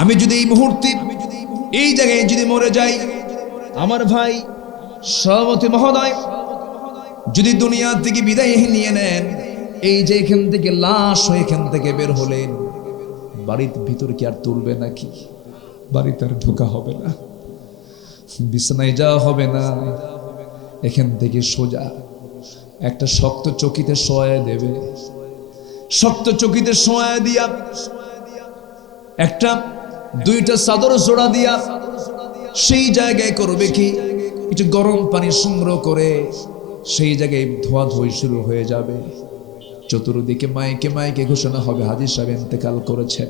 আমি যদি এই মুহূর্তে এই জায়গায় যদি মরে যাই, আমার ভাই সভাপতি মহোদয় যদি দুনিয়া থেকে বিদায় নিয়ে নেন, এই যে এখান থেকে লাশ হয়ে এখান থেকে বের হলেন, বাড়ির ভিতর কি আর তুলবে নাকি? বাড়িতে আর ঢোকা হবে না, বিছানায় যাওয়া হবে না, এখান থেকে সোজা একটা শক্ত চকিতে শোয়া দেবে। শক্ত চকিতে শোয়া দিয়া একটা দুইটা চাদর জোড়া দিয়া সেই জায়গায় করবে কি, একটু গরম পানি সংগ্রহ করে সেই জায়গায় ধোয়া ধোয়ী শুরু হয়ে যাবে। চতুর্দিকে মাইকে মাইকে ঘোষণা হবে হাজী সাহেব ইন্তেকাল করেছেন।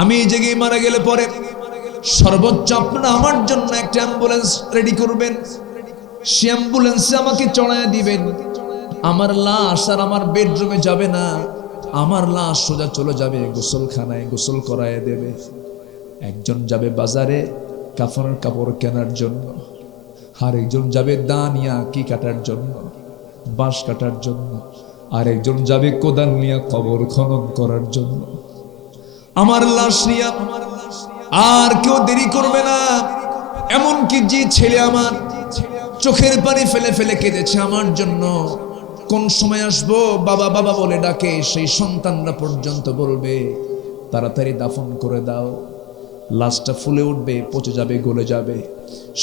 আমি এই জায়গায় মারা গেলে পরে সর্বোচ্চ আপনারা আমার জন্য একটা অ্যাম্বুলেন্স রেডি করবেন, সে অ্যাম্বুলেন্সে আমাকে চড়াইয়া দিবেন। আমার লাশ আর আমার বেডরুমে যাবে না, আমার লাশ সোজা চলে যাবে গোসলখানায়, গোসল করায় দেবে। একজন যাবে বাজারে কাফনের কাপড় কেনার জন্য, আর একজন যাবে দানিয়া কি কাটার জন্য, বাঁশ কাটার জন্য, আর একজন যাবে কোদাল নিয়ে কবর খনন করার জন্য। আমার লাশ নিয়ে আর কেউ দেরি করবে না। এমনকি যে ছেলে আমার চোখের পানি ফেলে ফেলে কেঁদেছে আমার জন্য, কোন সময় আসবো বাবা বাবা বলে ডাকে, সেই সন্তানরা পর্যন্ত বলবে তাড়াতাড়ি দাফন করে দাও। লাশটা ফুলে উঠবে, পচে যাবে, গলে যাবে,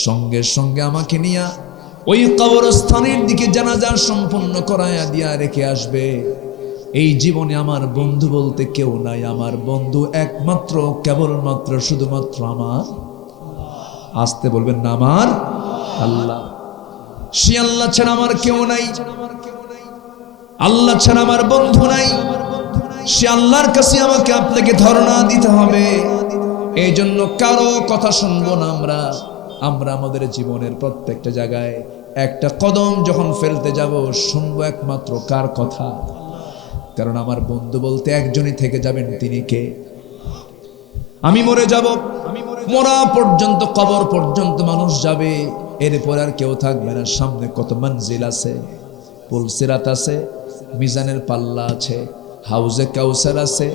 সঙ্গে সঙ্গে আমাকে নিয়ে ওই কবরস্থানের দিকে জানাজা সম্পন্ন করায়া দিয়া রেখে আসবে। এই জীবনে আমার বন্ধু বলতে কেউ নাই, আমার বন্ধু একমাত্র কেবলমাত্র শুধুমাত্র আমার, আসতে বলবেন না, আমার আল্লাহ। সে আল্লাহ ছাড়া আমার কেউ নাই, আল্লাহ ছাড়া আমার বন্ধু নাই। সে আল্লাহর কাছে আমাকে আপনাকে ধর্ণা দিতে হবে। এই জন্য কারো কথা শুনবো না আমরা। আমরা আমাদের জীবনের প্রত্যেকটা জায়গায় একটা কদম যখন ফেলতে যাব, শুনবো একমাত্র কার কথা? কারণ আমার বন্ধু বলতে একজনই থেকে যাবেন, তিনি কে? আমি মরে যাব, মরা পর্যন্ত কবর পর্যন্ত মানুষ যাবে, এরপর আর কেউ থাকবে না। সামনে কত মঞ্জিল আছে, পুলসিরাত আছে, মিজানের পাল্লা আছে, হাউজে কাউসার আছে,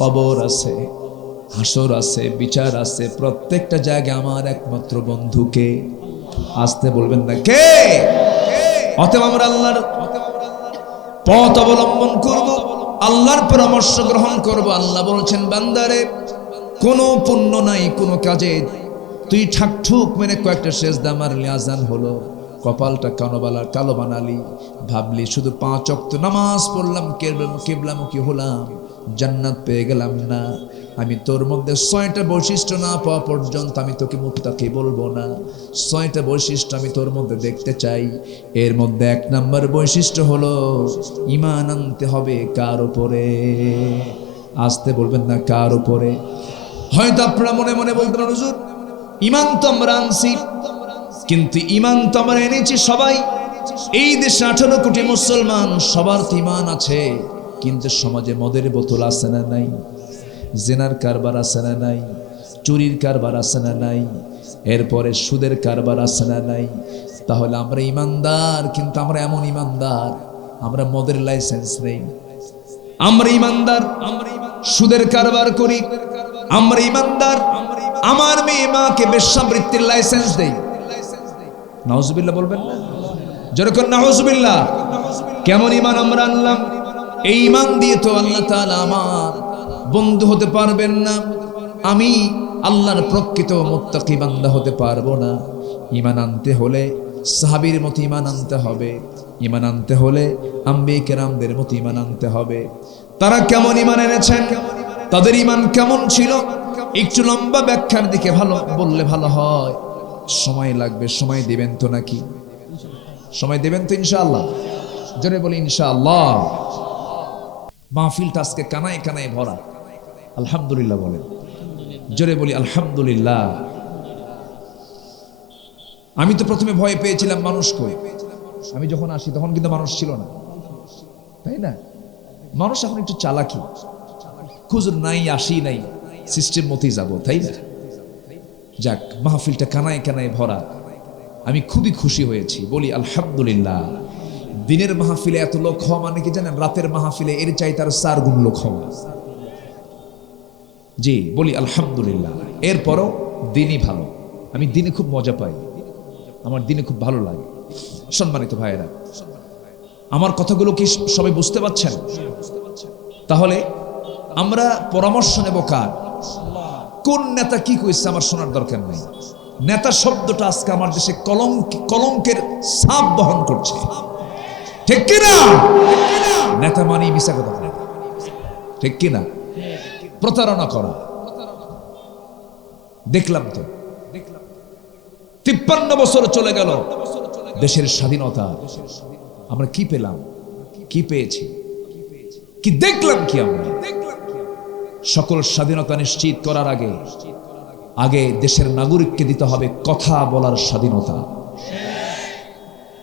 কবর আছে, হাসর আছে, বিচার আছে। প্রত্যেকটা জায়গায় আমার একমাত্র বন্ধুকে আসতে বলবেন না, কে? অতএব আমরা আল্লাহর পথ অবলম্বন করব, আল্লাহর পরামর্শ গ্রহণ করব। আল্লাহ বলছেন, বান্দারে কোনো পুণ্য নাই কোনো কাজে, তুই ঠাকঠুক মেরে কয়েকটা সেজদা মারলি, আজান হলো, কপালটা কালো বানালি, ভাবলি শুধু 5 ওয়াক্ত নামাজ পড়লাম, কিবলামুখী হলাম, জান্নাত পেয়ে গেলাম না। আমি তোর মধ্যে 6টা বৈশিষ্ট্য না পাওয়া পর্যন্ত আমি তোকে মুত্তাকি বলবো না। 6টা বৈশিষ্ট্য আমি তোর মধ্যে দেখতে চাই। এর মধ্যে 1 নম্বর বৈশিষ্ট্য হলো ঈমান আনতে হবে। কার উপরে? আসতে বলবেন না, কার উপরে? হয়তো আপনারা মনে মনে বলতে পারেন, হুজুর ঈমান তো আমরা আনছি, কিন্তু ঈমান তো আমরা এনেছি সবাই। এই দেশে 18 কোটি মুসলমান, সবার তো ঈমান আছে, কিন্তু সমাজে মদের বোতল আছে না নাই? জেনার কারবার আছে না নাই? চুরির কারবার আছে না নাই? এরপরে সুদের কারবার আছে না নাই? তাহলে আমরা ঈমানদার, কিন্তু আমরা এমন ঈমানদার, আমরা মদের লাইসেন্স নেই। আমরা ঈমানদার, সুদের কারবার করি। আমরা ঈমানদার, আমার মেয়ে মাকে বেশ্যাবৃত্তির লাইসেন্স দেই। নাউজুবিল্লাহ বলবেন না? যেরকম নাউজুবিল্লাহ। কেমন ঈমান আমরা আনলাম? এই ঈমান দিয়ে তো আল্লাহ তাআলা আমার বন্ধু হতে পারবেন না, আমি আল্লাহর প্রকৃত মুত্তাকি বান্দা হতে পারবো না। ঈমান আনতে হলে সাহাবীর মতো ঈমান আনতে হবে, ঈমান আনতে হলে আম্বিয়া কেরামদের মতো ঈমান আনতে হবে। তারা কেমন ঈমান এনেছেন, তাদের ঈমান কেমন ছিল, একটু লম্বা ব্যাখ্যার দিকে ভালো বললে ভালো হয়। সময় লাগবে, সময় দিবেন তো নাকি? সময় দিবেন তো ইনশাআল্লাহ? জোরে বলি ইনশাআল্লাহ। মাহফিলটা আজকে কানায় কানায় ভরা। আলহামদুলিল্লাহ বলেন, জোরে বলি আলহামদুলিল্লাহ। আমি তো প্রথমে ভয় পেয়েছিলাম, মানুষ কই? আমি যখন আসি তখন কিন্তু মানুষ ছিল না, তাই না? মানুষ এখন একটু চালাকি, খুঁজ নাই, আসি নাই, সিস্টেম মতেই যাবো, তাই না? যাক, মাহফিলটা কানায় কানায় ভরা, আমি খুবই খুশি হয়েছি, বলি আলহামদুলিল্লাহ। দিনের মাহফিলে এত লোক হওয়া মানে কি জানেন? রাতের মাহফিলে এর চাই তার 4 গুণ লোক হওয়া। জি বলি আলহামদুলিল্লাহ। এরপরও দিনই ভালো, আমি দিনে খুব মজা পাই, আমার দিনে খুব ভালো লাগে। সম্মানিত ভাইয়েরা, আমার কথাগুলো কি সবাই বুঝতে পারছেন? তাহলে আমরা পরামর্শ নেব কার? কোন নেতা কি কইছে আমার শোনার দরকার নেই। নেতা শব্দটা আজকে আমার দেশে কলঙ্কের ছাপ বহন করছে, ঠিক কিনা? নেতা মানি মিশা কথা, ঠিক কিনা? প্রতারণা করা। দেখলাম তো 53 বছর চলে গেল দেশের স্বাধীনতা, আমরা কি পেলাম, কি পেয়েছি, কি দেখলাম, কি আমরা? সকল স্বাধীনতা নিশ্চিত করার আগে দেশের নাগরিককে দিতে হবে কথা বলার স্বাধীনতা।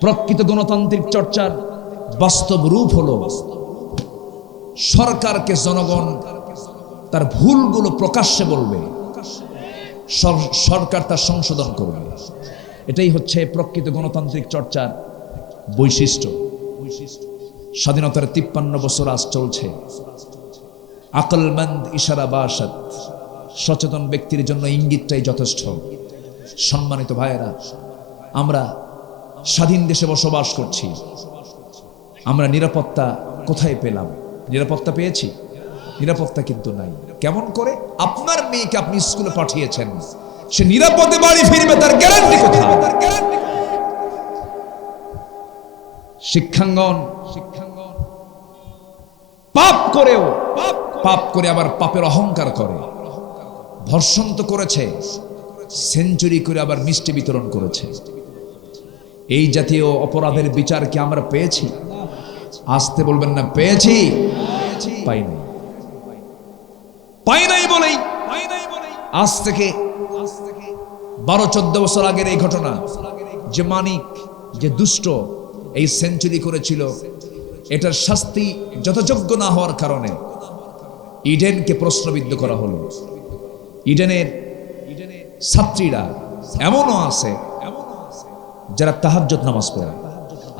প্রকৃত গণতান্ত্রিক চর্চার বাস্তব রূপ হলো সরকারকে জনগণ তার ভুলগুলো প্রকাশ্যে বলবে, সরকার তার সংশোধন করবে। এটাই হচ্ছে প্রকৃত গণতান্ত্রিক চর্চার বৈশিষ্ট্য। স্বাধীনতার 53 বছর আজ চলছে। আকলমন্দ ইশারা বাসাত, সচেতন ব্যক্তির জন্য ইঙ্গিতটাই যথেষ্ট। সম্মানিত ভাইয়েরা, আমরা স্বাধীন দেশে বসবাস করছি, আমরা নিরাপত্তা কোথায় পেলাম? নিরাপত্তা পেয়েছি? নিরাপত্তা কিন্তু নাই। কেমন করে? আপনার মেয়েকে আপনি স্কুলে পাঠিয়েছেন, সে নিরাপদে বাড়ি ফিরবে, তার গ্যারান্টি কোথায়? শিক্ষাঙ্গন পাপ করে আবার পাপের অহংকার করে। ধর্ষণ তো করেছে, সেঞ্চুরি করে আবার মিষ্টি বিতরণ করেছে। এই জাতীয় অপরাধের বিচার কি আমরা পেয়েছি? আসতে বলবেন না পেয়েছি? পাই নাই বলেই আজ থেকে 12-14 বছর আগের এই ঘটনা, যে মানিক, যে দুষ্ট এই সেঞ্চুরি করেছিল, এটার শাস্তি যথাযোগ্য না হওয়ার কারণে ইডেনকে প্রশ্নবিদ্ধ করা হলো। ইডেনের ছাত্রীরা এমনও আছে যারা তাহাজ্জুদ নামাজ পড়ে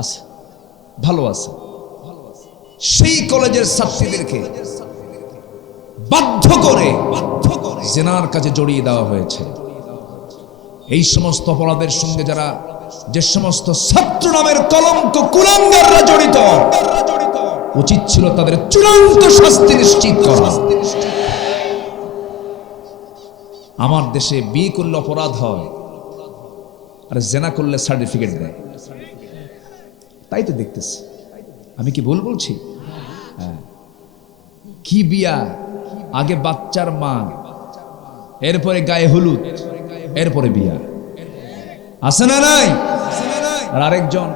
আছে, ভালো আছে। সেই কলেজের ছাত্রীদেরকে বাধ্য করে জিনার কাজে জড়িয়ে দেওয়া হয়েছে। এই সমস্ত অপরাধের সঙ্গে যে সমস্ত ছাত্র নামের কলঙ্ক কুলাঙ্গাররা জড়িত, উচিত ছিল তাদের চূড়ান্ত শাস্তি নিশ্চিত করা। আমার দেশে বিয়ে করলে অপরাধ হয়, আর জেনা করলে সার্টিফিকেট দেয়। তাই তো দেখতেছি। আমি কি ভুল বলছি? হ্যাঁ, কি বিয়া? আগে বাচ্চার মা, এরপরে গায়ে হলুদ, এরপরে বিয়া। আছে না নাই? আর আরেকজন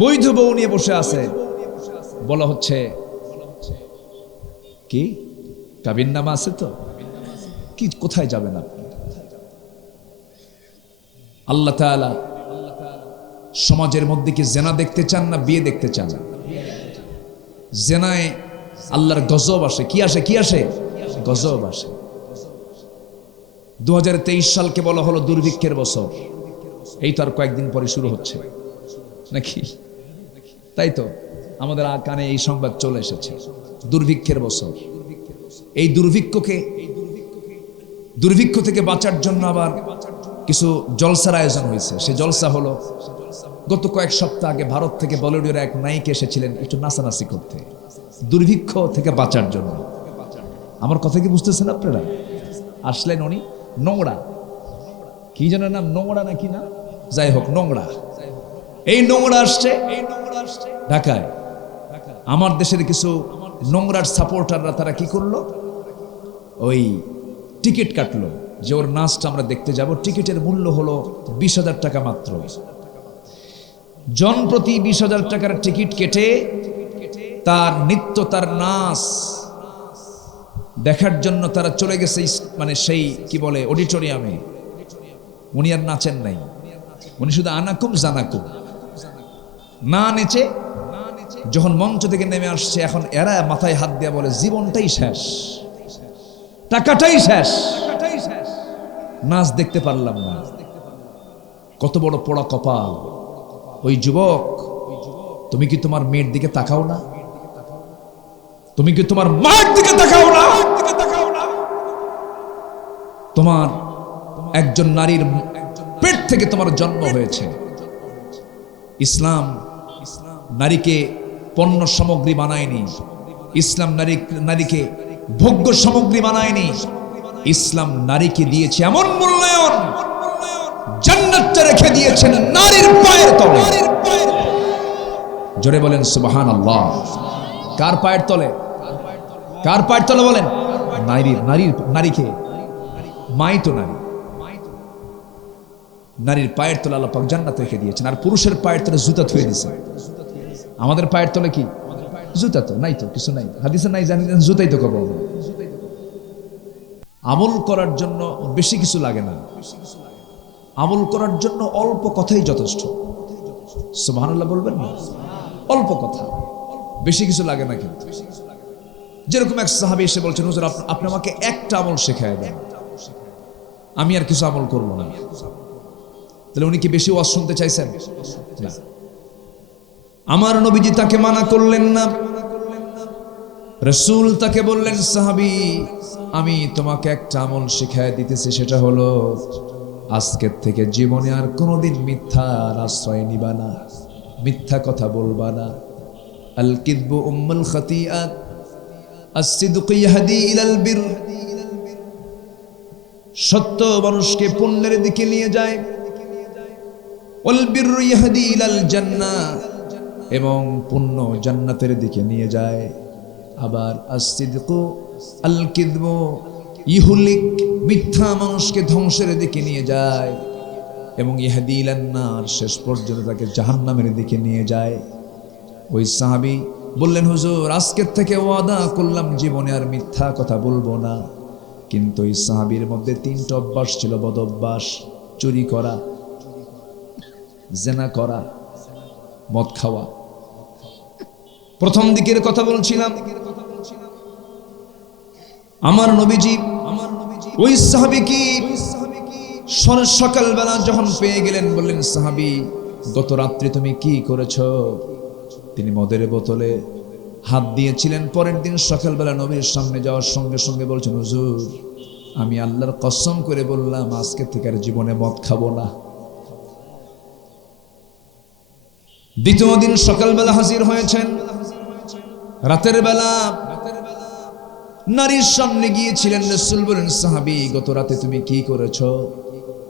বৈধ বউ নিয়ে বসে আছে, বলা হচ্ছে কি কাবিন নামা আছে তো কি, কোথায় যাবেন আপনি? আল্লাহ তাআলা সমাজের মধ্যে কি জেনা দেখতে চান না বিয়ে দেখতে চান? জেনায় আল্লাহর গজব আসে। কি আসে? কি আসে? গজব আসে। 2023 সালকে বলা হলো দুর্ভিক্ষের বছর। এই তো আর কয়েকদিন পরে শুরু হচ্ছে নাকি? তাই তো আমাদের কানে এই সংবাদ চলে এসেছে, দুর্ভিক্ষের বছর। এই দুর্ভিক্ষ থেকে বাঁচার জন্য আবার কিছু জলসার আয়োজন হয়েছে। সে জলসা হলো গত কয়েক সপ্তাহ আগে ভারত থেকে বলিউডের এক নায়িকা এসেছিলেন একটু নাচানাচি করতে, দুর্ভিক্ষ থেকে বাঁচার জন্য। আমার কথা কি বুঝতেছেন আপনারা? আসলেন উনি, নোংরা, কি যেন নাম, নোংরা নাকি না, যাই হোক, নোংরা। এই নোংরা আসছে ঢাকায়। আমার দেশের কিছু নোংরার সাপোর্টাররা তারা কি করলো, ওই টিকিট কাটলো যে ওর নাচটা আমরা দেখতে যাব। টিকিটের মূল্য হলো 20,000 টাকা মাত্র। জন প্রতি 20,000 টাকার টিকিট কেটে তার নৃত্য, তার নাচ দেখার জন্য তারা চলে গেছে মানে সেই কি বলে অডিটোরিয়ামে। উনি আর নাচেন নাই, উনি শুধু আনাকুম জানাকুম না নেচে যখন মঞ্চ থেকে নেমে আসছে, এখন এরা মাথায় হাত দিয়ে বলে জীবনটাই শেষ, টাকাটাই শেষ, নাচ দেখতে পারলাম না। কত বড় পোড়া কপাল। ওই যুবক, তুমি কি তোমার মেয়ের দিকে তাকাও না? তুমি কি তোমার মায়ের দিকে তাকাও না? তোমার একজন নারীর পেট থেকে তোমার জন্ম হয়েছে। ইসলাম নারীকে পণ্য সামগ্রী বানায়নি, ইসলাম নারীকে ভোগ্য সামগ্রী বানায়নি। ইসলাম নারীকে দিয়েছে এমন মূল্যায়ন, জান্নাতটা রেখে দিয়েছেন নারীর পায়ের তলে। জোরে বলেন সুবহানাল্লাহ। কার পায়ের তলে? কার পায়ের তলে বলেন? নারীকে। মাই তো নারী, নারীর পায়ের তলে আল্লাহ পাক জান্নাত রেখে দিয়েছেন। আর পুরুষের পায়ের তলে জুতা থুয়ে দিয়েছেন। আমাদের পায়ের তলে কি? জুতা তো নাই, তো কিছু নাই, হাদিসে নাই, জানি জুতাই তো কবো। আমল করার জন্য বেশি কিছু লাগে না, আমল করার জন্য অল্প কথাই যথেষ্ট। সুবহানাল্লাহ বলবেন না? অল্প কথা, বেশি কিছু লাগে না। কিন্তু যেরকম এক সাহাবী এসে বলছেন, হুজুর আপনি আমাকে একটা আমল শেখায় দেন, আমি আর কিছু আমল করব না। তাহলে উনি কি বেশি ওয়াজ শুনতে চাইছেন? না। আমার নবীজি তাকে মানা করলেন না। রাসূল তাকে বললেন, সাহাবী আমি তোমাকে একটা আমল শিখায় দিতেছি, সেটা হলো আজকের থেকে জীবনে আর কোনোদিন মিথ্যার আশ্রয় নিবা না, মিথ্যা কথা বলবা না। আল কিযবু উম্মুল খাতিআত আস-সিদকু ইয়াহদি ইলাল বির। সত্য মানুষকে পুণ্যের দিকে নিয়ে যায়। ওয়াল বিররু ইয়াহদি ইলাল জান্নাহ, এবং পুণ্য জান্নাতের দিকে নিয়ে যায়। আবার আস-সিদকু আল কিযবু ইহুলিক, মিথ্যা মানুষকে ধ্বংসের দিকে নিয়ে যায়, এবং ইহাদি ইলান নার, শেষ পর্যন্ত তাকে জাহান্নামের দিকে নিয়ে যায়। ওই সাহাবী বললেন, হুজুর আজকের থেকে ওয়াদা করলাম জীবনে আর মিথ্যা কথা বলবো না। কিন্তু ওই সাহাবীর মধ্যে 3টা অভ্যাস ছিল, বদ অভ্যাস: চুরি করা, জেনা করা, মদ খাওয়া। প্রথম দিকের কথা বলছিলাম। আমার নবীজি ওই সাহাবী কি সকালবেলা যখন পেয়ে গেলেন, বললেন, সাহাবী গত রাত্রে তুমি কি করেছো? তিনি মদের বোতলে হাত দিয়েছিলেন। পরের দিন সকালবেলা নবীর সামনে যাওয়ার সঙ্গে সঙ্গে বলছেন, হুজুর আমি আল্লাহর কসম করে বললাম আজকে থেকে আর জীবনে মদ খাবো না। দ্বিতীয় দিন সকালবেলা হাজির হয়েছেন। রাতের বেলা নারীর সামনে গিয়েছিলেন। রাসূল বলেন, সাহাবী গত রাতে তুমি কি করেছো?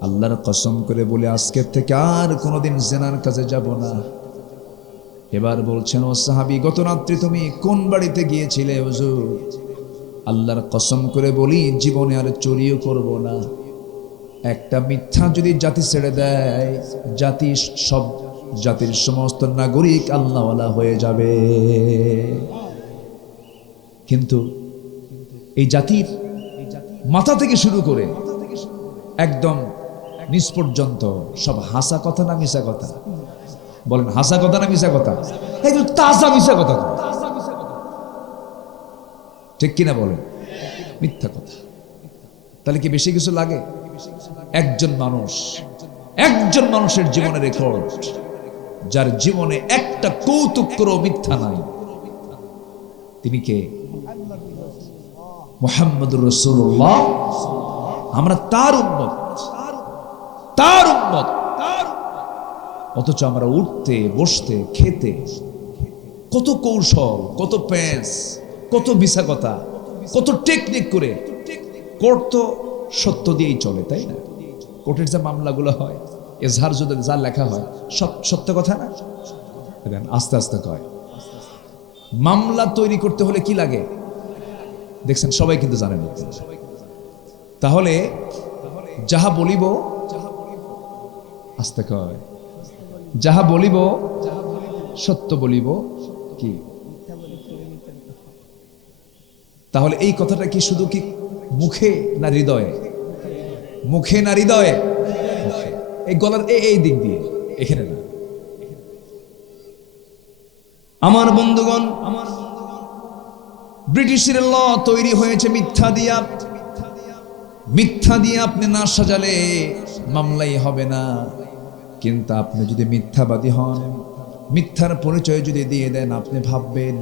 আল্লাহর কসম করে বলে আজকের থেকে আর কোনোদিন জিনার কাজে যাব না। এবার বলছেন, ও সাহাবী গত রাত্রে তুমি কোন বাড়িতে গিয়েছিলে? হুজুর আল্লাহর কসম করে বলি জীবনে আর চুরিও করব না। একটা মিথ্যা যদি জাতি ছেড়ে দেয়, সব জাতির সমস্ত নাগরিক আল্লাহওয়ালা হয়ে যাবে। কিন্তু এই জাতির মাথা থেকে শুরু করে একদম নিচ পর্যন্ত সব হাসা কথা না মিশা কথা? বলেন, হাসা কথা না মিশা কথা? একদম তাজা মিশা কথা, ঠিক কিনা বলেন? মিথ্যা কথা। তাহলে কি বেশি কিছু লাগে? একজন মানুষের জীবনের রেকর্ড, যার জীবনে একটা কৌতুক করেও মিথ্যা নাই, তিনি কে? মুহাম্মদুর রাসূলুল্লাহ। আমরা তার উম্মত। অথচ আমরা উঠতে বসতে খেতে কত কৌশল, কত প্যাঁচ, কত মিছা কথা, কত টেকনিক করে। কোর্ট তো সত্য দিয়েই চলে, তাই না? কোর্টের যে মামলাগুলো হয়, এজাহার যদি যা লেখা হয় সব সত্য কথা না? আস্তে আস্তে কয়। মামলা তৈরি করতে হলে কি লাগে দেখছেন, সবাই কিন্তু জানেন। তাহলে যাহা বলিব, আস্তে কয়, যাহা বলিব সত্য বলিব কি? তাহলে এই কথাটা কি শুধু কি মুখে না হৃদয়ে? মুখে না হৃদয়ে? এই গলার এই দিক দিয়ে, এখানে না। আমার বন্ধুগণ, ব্রিটিশের ল তৈরি হয়েছে মিথ্যা দিয়া। মিথ্যা দিয়ে আপনি না সাজালে মামলাই হবে না। কিন্তু আপনি যদি মিথ্যাবাদী হন, মিথ্যার পরিচয় যদি দিয়ে দেন, আপনি ভাববেন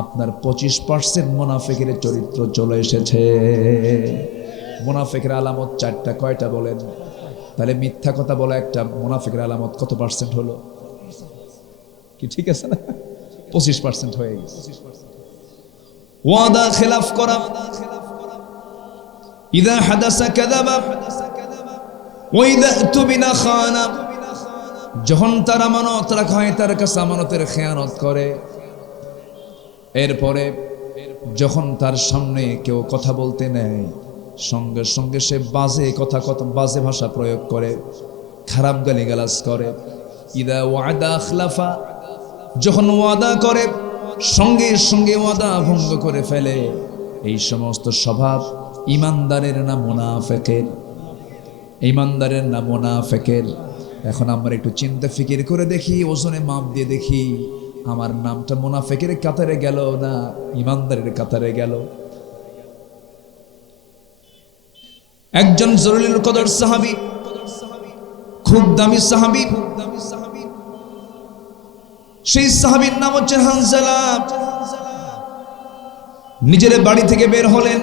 আপনার 25% মুনাফিকের চরিত্র চলে এসেছে। মুনাফিকের আলামত 4টা, কয়টা বলেন? তাহলে মিথ্যা কথা বলা একটা মুনাফিকের আলামত কত পার্সেন্ট হলো? কি ঠিক আছে না? 25% হয়ে গেছে। ওয়াদা খেলাফ করা, ইদা হাদাসা কাযাবা ওয়া ইদা তুমিনা খানা, যখন তার আমানত রাখা হয় তার কাছে আমানতের খেয়ানত করে। এরপরে যখন তার সামনে কেউ কথা বলতে নেয় সঙ্গে সঙ্গে সে বাজে ভাষা প্রয়োগ করে, খারাপ গালিগালাজ করে। ইদা ওয়াদা আখলাফা, যখন ওয়াদা করে সঙ্গে সঙ্গে ওয়াদা ভঙ্গ করে ফেলে। এই সমস্ত স্বভাব ইমানদারের না মুনাফিকের? ইমানদারের না মুনাফিকের? এখন আমরা একটু চিন্তা ফিকির করে দেখি, ওজনে মাপ দিয়ে দেখি, আমার নামটা মুনাফিকের কাতারে গেল না ইমানদারের কাতারে গেল? একজন জলিলুল কদর সাহাবী, খুব দামি সাহাবী, সেই সাহাবীর নাম হচ্ছে হানজালা। নিজের বাড়ি থেকে বের হলেন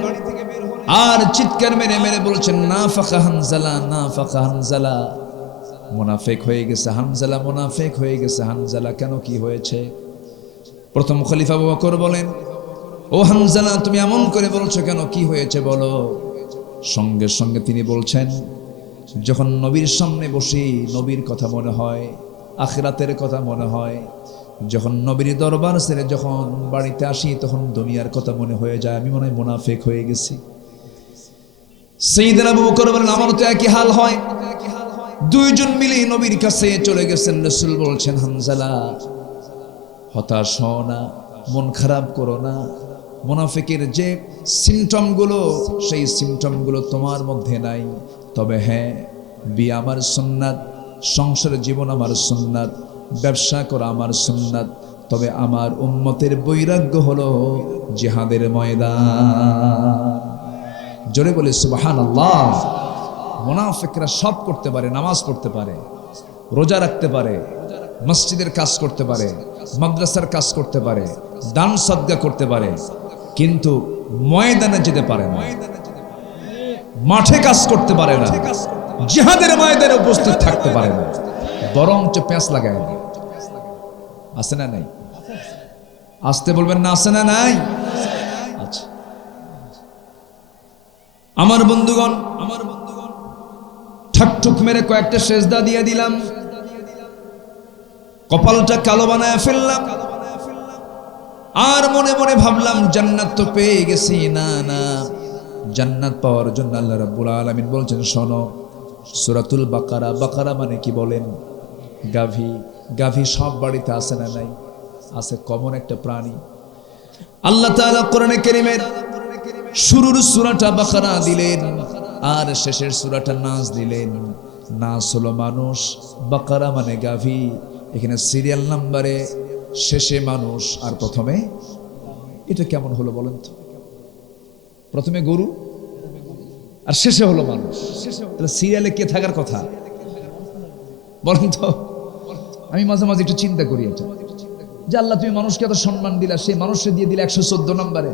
আর চিৎকার মেরে মেরে বলছেন, নাফাকা হানজালা, নাফাকা হানজালা, মুনাফিক হয়ে গেছে হানজালা, মুনাফিক হয়ে গেছে হানজালা। কেন, কি হয়েছে? প্রথম খলিফা আবু বকর বলেন, ও হানজালা তুমি এমন করে বলছো কেন, কি হয়েছে বলো? সঙ্গে সঙ্গে তিনি বলছেন, যখন নবীর সামনে বসি নবীর কথা মনে হয়, আখিরাতের কথা মনে হয়। যখন নবীর দরবার ছেড়ে যখন বাড়িতে আসি তখন দুনিয়ার কথা মনে হয়ে যায়, আমি মনে হয় মুনাফিক হয়ে গেছি। সাইয়েদনা আবু বকর বলেন, আমারও তো একই হাল হয়। দুইজন মিলে নবীর কাছে চলে গেছেন। রাসূল বলছেন, হানজালা হতাশ হও না, মন খারাপ করো না। মুনাফিকের যে সিমটমগুলো, সেই সিমটমগুলো তোমার মধ্যে নাই। তবে হ্যাঁ, বিয়ে আমার সুন্নাত, সংসারের জীবন আমার সুন্নাত, ব্যবসা করা আমার সুন্নাত। তবে আমার উম্মতের বৈরাগ্য হলো জিহাদের ময়দান। জোরে বলে সুবহানাল্লাহ। মুনাফিকরা সব করতে পারে, নামাজ পড়তে পারে, রোজা রাখতে পারে, মসজিদের কাজ করতে পারে, মাদ্রাসার কাজ করতে পারে, দান সদকা করতে পারে, কিন্তু ময়দানে যেতে পারে না, মাঠে কাজ করতে পারে না, জিহাদের ময়দানে উপস্থিত থাকতে পারে না, বরঞ্চ প্যাঁচ লাগায়। আছে না নাই? আসতে বলবেন না, আছে না নাই? আচ্ছা আমার বন্ধুগণ, ঠাকঠুক মেরে কয়েকটা সেজদা দিয়ে দিলাম, কপালটা কালো বানায় ফেললাম, আর মনে মনে ভাবলাম জান্নাত তো পেয়ে গেছি। না না, জান্নাত পাওয়ার জন্য আল্লাহ রাব্বুল আলামিন বলছেন, শোনো, সূরাতুল বাকারা। বাকারা মানে কি বলেন? গাভী। গাভী সব বাড়িতে আছে না নাই? আছে, কমন একটা প্রাণী। আল্লাহ তাআলা কোরআনে কারীমের শুরুর সূরাটা বাকারা দিলেন আর শেষের সূরাটা নাস দিলেন। নাস হলো মানুষ, বাকারা মানে গাভী। এখানে সিরিয়াল নাম্বারে শেষে মানুষ আর প্রথমে, এটা কেমন হলো বলেন তো? প্রথমে গরু আর শেষে হলো মানুষ, তাহলে সিরিয়ালে কে থাকার কথা বলেন তো? আমি মাঝে মাঝে একটু চিন্তা করি এটা, যে আল্লাহ তুমি মানুষকে এত সম্মান দিলা, সেই মানুষকে দিয়ে দিলে 114 নম্বরে,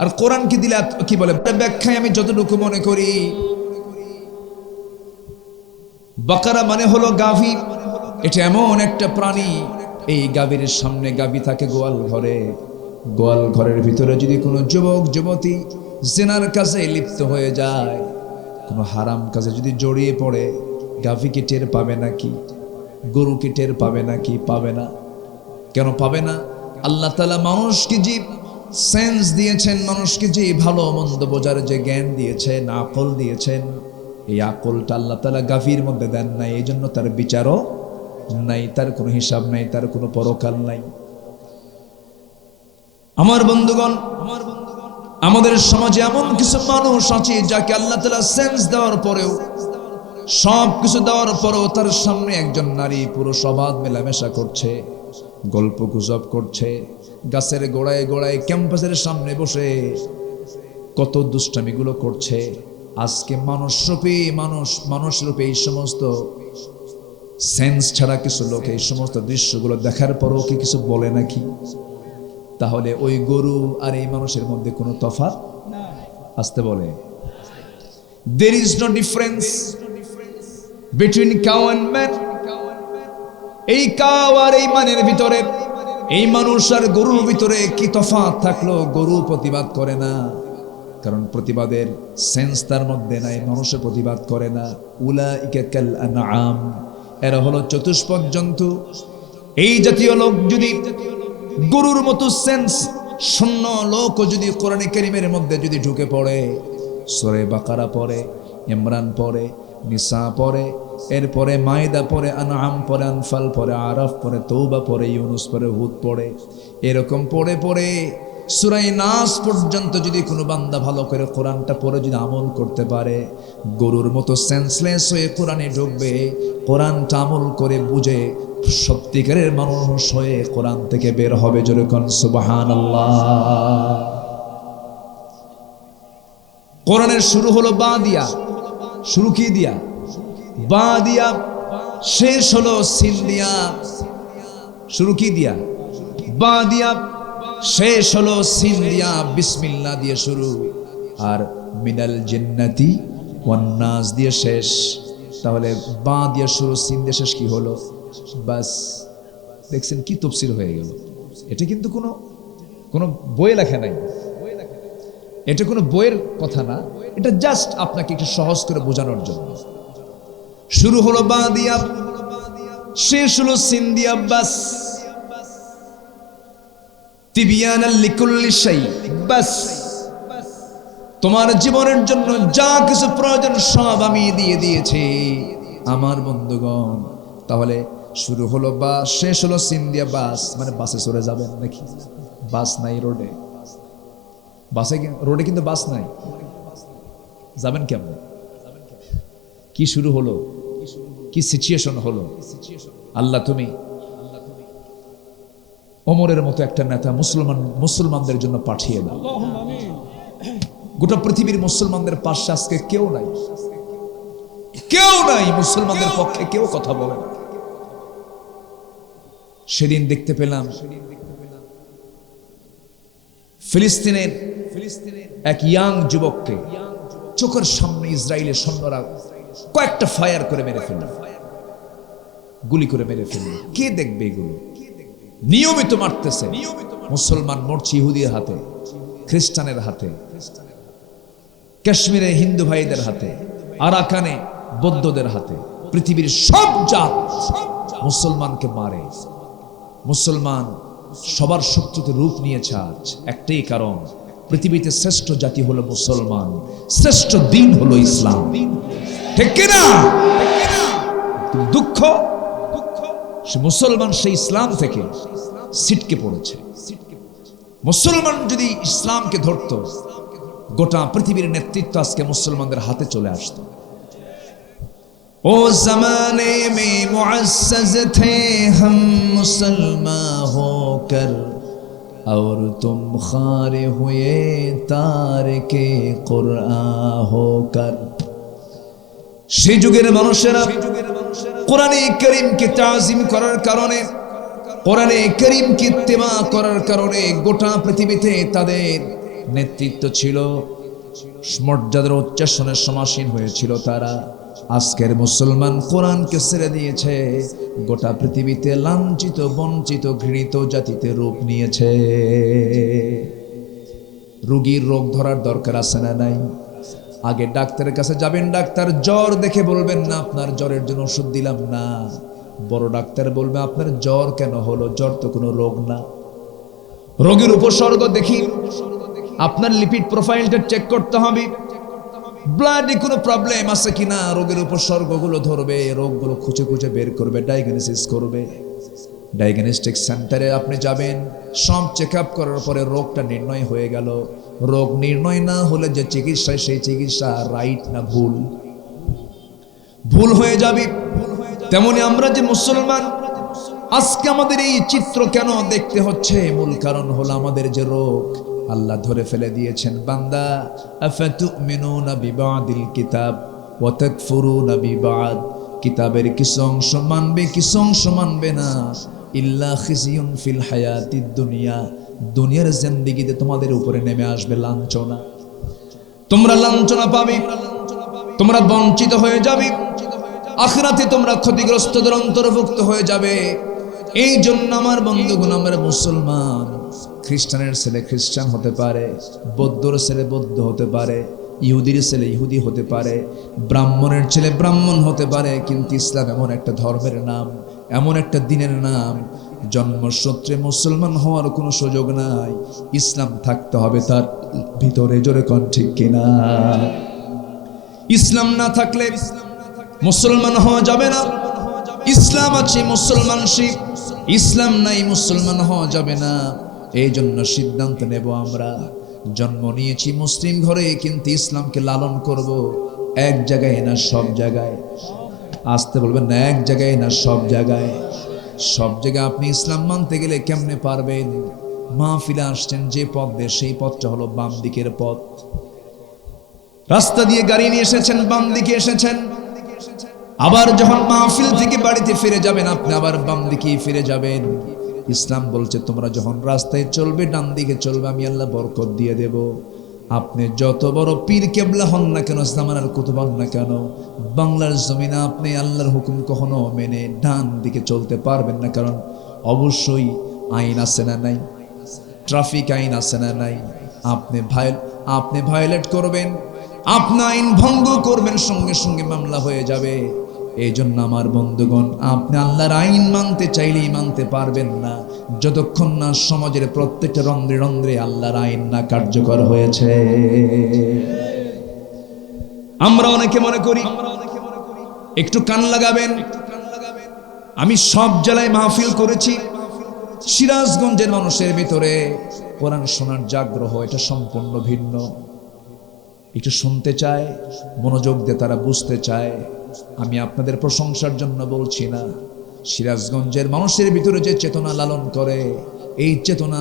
আর কোরআনকে দিলে কি বলে? ব্যাখ্যায় আমি যতটুকু মনে করি, বাকারা মানে হলো গাভী। এটা এমন একটা প্রাণী, এই গাভীর সামনে গাভী থাকে গোয়াল ঘরে। গোয়াল ঘরের ভিতরে যদি কোনো যুবক যুবতী জিনার কাজে লিপ্ত হয়ে যায়, কোনো হারাম কাজে যদি জড়িয়ে পড়ে, গাভী কি টের পাবে নাকি? গরু কি টের পাবে নাকি? পাবে না। কেন পাবে না? আল্লাহ তাআলা মানুষকে যে সেন্স দিয়েছেন, মানুষকে যে ভালো মন্দ বোঝার যে জ্ঞান দিয়েছেন, আকল দিয়েছেন, এই আকলটা আল্লাহ তাআলা গাভীর মধ্যে দেন নাই। এই জন্য তার বিচারও নাই, তার কোনো হিসাব নাই, তার কোনো পরকাল নাই। আমার বন্ধুগণ, আমাদের সমাজে এমন কিছু মানুষ আছে যাকে আল্লাহ তাআলা সেন্স দেওয়ার পরেও, সব কিছু দেওয়ার পরেও তার সামনে একজন নারী পুরুষ অবাধ মেলামেশা করছে, গল্প গুজব করছে, গাছের গোড়ায় গোড়ায় ক্যাম্পাসের সামনে বসে কত দুষ্টামিগুলো করছে। আজকে মানুষ রূপে এই সমস্ত সেন্স ছাড়া কিছু লোক এই সমস্ত দৃশ্যগুলো দেখার পরও কি কিছু বলে নাকি? তাহলে ওই গরু আর এই মানুষের মধ্যে কোনো তফাৎ? আসতে বলে There is no difference between cow and man. এই কাও আর এই মানের ভিতরে, এই মানুষ আর গরুর ভিতরে কি তফাৎ থাকলো? গরু প্রতিবাদ করে না, কারণ প্রতিবাদের সেন্স তার মধ্যে নাই, মানুষে প্রতিবাদ করে না। উলাইকা কাল আনআম, এরা হলো চতুষ্পদ জন্তু। এই জাতীয় লোক যদি গরুর মতো সেন্স শূন্য লোক যদি কোরআনে কারীমের মধ্যে যদি ঢুকে পড়ে, সূরা বাকারা পড়ে, ইমরান পড়ে, নিসা পড়ে, এরপরে মায়দা পড়ে, আনআম পড়ে, আনফাল পড়ে, আরাফ পড়ে, তওবা পড়ে, ইউনুস পড়ে, হুদ পড়ে, এরকম পড়ে পড়ে সূরা নাস পর্যন্ত যদি কোনো বান্দা ভালো করে কোরআনটা পড়ে যদি আমল করতে পারে, গরুর মতো সেন্সলেস হয়ে কোরআনে ঢুকবে, কোরআনটা আমল করে বুঝে সত্যিকারের মানুষ হয়ে কোরআন থেকে বের হবে। জোরে কোন সুবহানাল্লাহ। কোরআনের শুরু হলো বা দিয়া, শুরু কি দিয়া? বা দিয়া, শেষ হলো সিন দিয়া। শুরু কি দিয়া? বা দিয়া, শেষ হলো সিন দিয়া, বিসমিল্লাহ দিয়ে শুরু, আর মিনাল জিন্নাতি ওয়ান নাস দিয়ে শেষ। তাহলে বা দিয়ে শুরু, সিন দিয়ে শেষ, কি হলো? বাস। দেখছেন কি তাফসীর হয়ে গেল? এটা কিন্তু কোনো বইয়ে লেখা নাই, এটা কোনো বইয়ের কথা না, এটা জাস্ট আপনাকে একটু সহজ করে বোঝানোর জন্য। শুরু হলো বা দিয়া, শেষ হলো সিন দিয়া, বাস। তিবিয়ানাল লিকুল্লি শাই, বাস। তোমার জীবনের জন্য যা কিছু প্রয়োজন সব আমি দিয়ে দিয়েছি আমার বন্ধুগণ। তাহলে শুরু হলো বা, শেষ হলো সিন দিয়া, বাস। মানে বাসে চড়ে যাবেন নাকি? বাস নাই রোডে, বাসে রোডে কিন্তু বাস নাই, যাবেন কেমন? কি শুরু হলো, কি সিচুয়েশন হলো? আল্লাহ তুমি ওমরের মতো একটা নেতা মুসলমানদের জন্য পাঠিয়ে দাও। গোটা পৃথিবীর মুসলমানদের পাশে আজকে কেউ নাই, কেউ নাই, মুসলমানদের পক্ষে কেউ কথা বলে না। সেদিন দেখতে পেলাম ফিলিস্তিনের এক ইয়াং যুবককে চোখের সামনে ইসরায়েলের সৈন্যরা কয়েকটা ফায়ার করে মেরে ফেলল, গুলি করে মেরে ফেলল। কে দেখবে এগুলো? নিয়মিত মারতেছে। মুসলমান মরছে ইহুদির হাতে, খ্রিস্টানের হাতে, কাশ্মীরে হিন্দু ভাইদের হাতে, আরাকানে বৌদ্ধদের হাতে। পৃথিবীর সব জাত মুসলমানকে মারে। মুসলমান সবার শত্রুতে রূপ নিয়েছে আজ। একটাই কারণ, পৃথিবীতে শ্রেষ্ঠ জাতি হলো মুসলমান, শ্রেষ্ঠ দিন হলো ইসলাম। ঠিক কিনা? দুঃখ, সে মুসলমান সেই ইসলাম থেকে ছিটকে পড়েছে। মুসলমান যদি ইসলামকে ধরত, গোটা পৃথিবীর নেতৃত্ব আজকে মুসলমানদের হাতে চলে আসতো। ओ ज़माने में मुअज़्ज़ज़ थे हम मुसलमान होकर, और तुम खारे हुए तारिके कुरआन होकर। সেই যুগের মানুষেরা কোরআনে কারীমকে তাজিম করার কারণে, কোরআনে কারীমকে ইত্তেবা করার কারণে গোটা পৃথিবীতে তাদের নেতৃত্ব ছিল, মর্যাদার উচ্চাসনের সমাসীন হয়েছিল তারা। আজকের মুসলমান কোরআনকে ছেড়ে দিয়েছে, গোটা পৃথিবীতে লাঞ্ছিত, বঞ্চিত, ঘৃণিত জাতিতে রূপ নিয়েছে। রোগীর রোগ ধরার দরকার আছে না নাই? আগে ডাক্তারের কাছে যাবেন, ডাক্তার জ্বর দেখে বলবেন না আপনার জ্বরের জন্য ওষুধ দিলাম না। বড় ডাক্তার বলবে আপনার জ্বর কেন হলো? জ্বর তো কোনো রোগ না। রোগীর উপসর্গ দেখি, আপনার লিপিড প্রোফাইলটা চেক করতে হবে, ব্লাডে কোনো প্রবলেম আছে কিনা। রোগের উপসর্গগুলো ধরবে, রোগগুলো খুঁজে খুঁজে বের করবে, ডায়াগনোসিস করবে। ডায়াগনস্টিক সেন্টারে আপনি যাবেন, সব চেক আপ করার পরে রোগটা নির্ণয় হয়ে গেল। রোগ নির্ণয় না হলে যে চিকিৎসা, সেই চিকিৎসা রাইট না ভুল? ভুল হয়ে যাবে। তেমনি আমরা যে মুসলমান, আজকে আমাদের এই চিত্র কেন দেখতে হচ্ছে? মূল কারণ হলো আমাদের যে রোগ আল্লাহ ধরে ফেলে দিয়েছেন। বান্দা, আফাতুমিনুনা বিবাদিল কিতাব ওয়া তাকফুরুনা বিবাদ। কিতাবের কিছু অংশ মানবে, কিছু অংশ মানবে না। ইল্লা খিজিয়ুন ফিল হায়াতিদ দুনিয়া, দুনিয়ার জিন্দেগিতে তোমাদের উপরে নেমে আসবে লাঞ্ছনা। তোমরা লাঞ্ছনা পাবে, তোমরা বঞ্চিত হয়ে যাবে, আখিরাতে তোমরা ক্ষতিগ্রস্তদের অন্তর্ভুক্ত হয়ে যাবে। এই জন্য আমার বন্ধুগণ, আমরা মুসলমান, খ্রিস্টানের ছেলে খ্রিস্টান হতে পারে, বৌদ্ধর ছেলে বৌদ্ধ হতে পারে, ইহুদির ছেলে ইহুদি হতে পারে, ব্রাহ্মণের ছেলে ব্রাহ্মণ হতে পারে, কিন্তু ইসলাম এমন একটা ধর্মের নাম, এমন একটা দিনের নাম, জন্মসূত্রে মুসলমান হওয়ার কোনো সুযোগ নাই। ইসলাম থাকতে হবে তার ভিতরে, জোরে কোন ঠিক কিনা? ইসলাম না থাকলে মুসলমান হওয়া যাবে না। ইসলাম আছে মুসলমান শিখ, ইসলাম নাই মুসলমান হওয়া যাবে না। এই জন্য সিদ্ধান্ত নেব, আমরা জন্ম নিয়েছি মুসলিম ঘরে, কিন্তু ইসলামকে লালন করব এক জায়গায় না সব জায়গায়। আসতে বলবেন না, এক জায়গায় না সব জায়গায়। সব জায়গায় আপনি ইসলাম মানতে গেলে কেমনে পারবেন? মাহফিলে আসছেন যে পথ দিয়ে, সেই পথটা হলো বাম দিকের পথ। রাস্তা দিয়ে গাড়ি নিয়ে এসেছেন, বাম দিকে এসেছেন। আবার যখন মাহফিল থেকে বাড়িতে ফিরে যাবেন, আপনি আবার বাম দিকেই ফিরে যাবেন। ইসলাম বলছে তোমরা যখন রাস্তায় চলবে, ডান দিকে চলবে, আমি আল্লাহ বরকত দিয়ে দেব। আপনি যত বড় পীর কেবলা হন না কেন, জামানার কুতুব হন না কেন, বাংলার জমিনে আপনি আল্লাহর হুকুম কখনো মেনে ডান দিকে চলতে পারবেন না। কারণ অবশ্যই আইন আছে না নাই? ট্রাফিক আইন আছে না নাই? আপনি ভায়োলেট করবেন, আপনি আইন ভঙ্গ করবেন, সঙ্গে সঙ্গে মামলা হয়ে যাবে। এই জন্য আমার বন্ধুগণ, আপনি আল্লাহর আইন মানতে চাইলেই মানতে পারবেন না যতক্ষণ না সমাজের প্রত্যেকটা রন্ধ্রে রন্ধ্রে আল্লাহর আইন না কার্যকর হয়েছে। আমরা অনেকে মনে করি, একটু কান লাগাবেন। আমি সব জেলায় মাহফিল করেছি, সিরাজগঞ্জের মানুষের ভিতরে কোরআন শোনার জাগ্রহ এটা সম্পূর্ণ ভিন্ন। একটু শুনতে চায়, মনোযোগ দিয়ে তারা বুঝতে চায়। আমি আপনাদের প্রশংসার জন্য বলছি না, সিরাজগঞ্জের মানুষের ভিতরে যে চেতনা লালন করে, এই চেতনা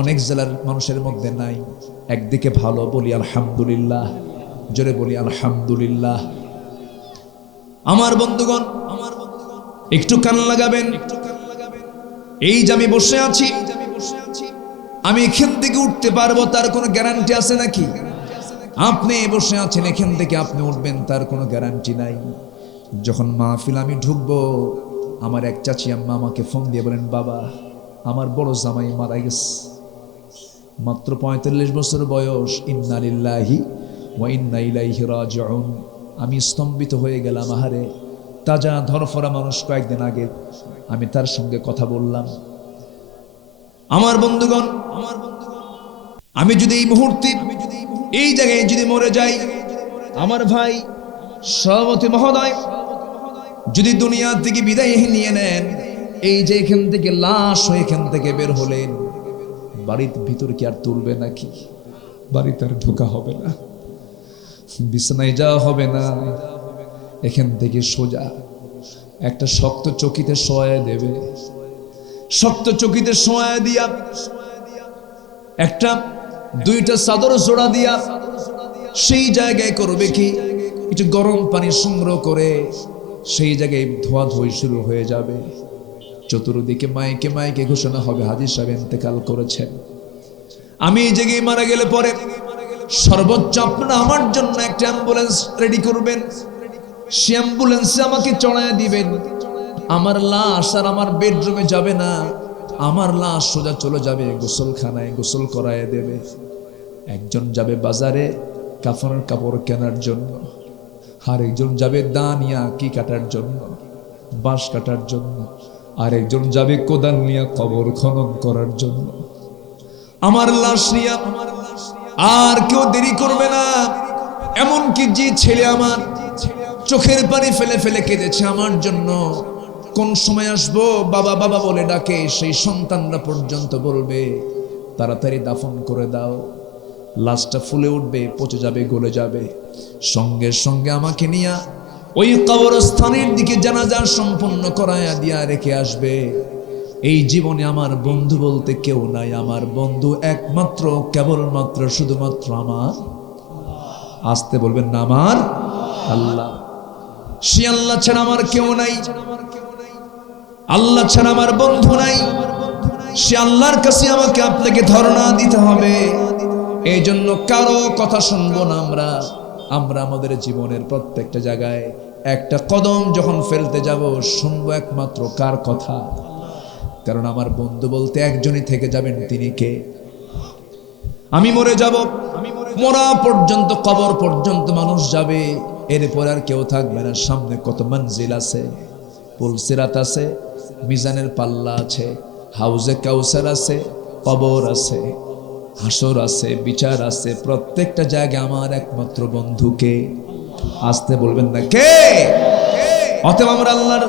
অনেক জেলার মানুষের মধ্যে নাই। একদিকে ভালো, বলি আলহামদুলিল্লাহ, জোরে বলি আলহামদুলিল্লাহ। আমার বন্ধুগণ, একটু কান লাগাবেন। এই যে আমি বসে আছি, আমি এখান থেকে উঠতে পারবো তার কোনো গ্যারান্টি আছে নাকি? আপনি বসে আছেন, এখান থেকে আপনি উঠবেন তার কোনো গ্যারান্টি নাই। যখন মাহফিল আমি ঢুকবো, আমার এক চাচি আম্মা আমাকে ফোন দিয়ে বলেন, বাবা আমার বড় জামাই মারা গেছে, মাত্র 45 বছর বয়স। ইন্না লিল্লাহি ওয়া ইন্না ইলাইহি রাজিউন। আমি স্তম্ভিত হয়ে গেলাম। আহারে, তাজা ধরফরা মানুষ, কয়েকদিন আগে আমি তার সঙ্গে কথা বললাম। আমার বন্ধুগণ, আমি যদি এই মুহূর্তে এই জায়গায় যদি মরে যাই, আমার ভাই সভাপতি মহোদয় যদি দুনিয়া থেকে বিদায় নিয়ে নেন, এই যে এখান থেকে লাশ হয়ে এখান থেকে বের হলেন, বাড়ির ভিতর কি আর তুলবে নাকি? বাড়িতে আর ঢোকা হবে না, বিছানায় যাওয়া হবে না। এখান থেকে সোজা একটা শক্ত চকিতে শোয়া দেবে। শক্ত চকিতে শোয়া দিয়া একটা দুইটা চাদর জোড়া দিয়া সেই জায়গায় করবে কি, একটু গরম পানি সংগ্রহ করে সেই জায়গায় ধোয়াধুয়ি শুরু হয়ে যাবে। চতুর্দিকে মাইকে মাইকে ঘোষণা হবে, হাজী সাহেব ইন্তেকাল করেছেন। আমি এই জায়গায় মারা গেলে পরে সর্বোচ্চ আপনারা আমার জন্য একটা অ্যাম্বুলেন্স রেডি করবেন। সে অ্যাম্বুলেন্সে আমাকে চড়াইয়া দিবেন। আমার লাশ আর আমার বেডরুমে যাবে না, আমার লাশ সোজা চলে যাবে গোসলখানায়, গোসল করায় দেবে। একজন যাবে বাজারে কাফনের কাপড় কেনার জন্য, আর একজন যাবে দানিয়া কি কাটার জন্য, বাঁশ কাটার জন্য, আর একজন যাবে কোদাল নিয়ে কবর খনন করার জন্য। আমার লাশ নিয়ে আর কেউ দেরি করবে না। এমনকি যে ছেলে আমার চোখের পানি ফেলে ফেলে কেঁদেছে আমার জন্য, কোন সময় আসবো বাবা বাবা বলে ডাকে, সেই সন্তানরা পর্যন্ত বলবে তাড়াতাড়ি দাফন করে দাও। লাশটা ফুলে উঠবে, পচে যাবে, গলে যাবে। সঙ্গে সঙ্গে আমাকে নিয়ে ওই কবরস্থানের দিকে জানাজা সম্পন্ন করায়া দিয়া রেখে আসবে। এই জীবনে আমার বন্ধু বলতে কেউ নাই। আমার বন্ধু একমাত্র, কেবলমাত্র, শুধুমাত্র আমার, আসতে বলবেন না, আমার আল্লাহ। সে আল্লাহ ছাড়া আমার কেউ নাই, আল্লাহ ছাড়া আমার বন্ধু নাই। সে আল্লাহর কাছে আমাকে আপনাকে ধর্ণা দিতে হবে। এই জন্য কারো কথা শুনবো না আমরা। আমরা আমাদের জীবনের প্রত্যেকটা জায়গায় একটা কদম যখন ফেলতে যাব শুনবো একমাত্র কার কথা? কারণ আমার বন্ধু বলতে একজনই থেকে যাবেন, তিনি কে? আমি মরে যাব, মরা পর্যন্ত, কবর পর্যন্ত মানুষ যাবে, এরপর আর কেউ থাকবে না। সামনে কত মঞ্জিল আছে, পুলসিরাত আছে, মিজানের পাল্লা আছে, হাউজে কাউসার আছে, কবর আছে, হাসর আছে, বিচার আছে। প্রত্যেকটা জায়গায় আমার একমাত্র বন্ধুকে আসতে বলবেন না, কে? অতএব আমরা আল্লাহর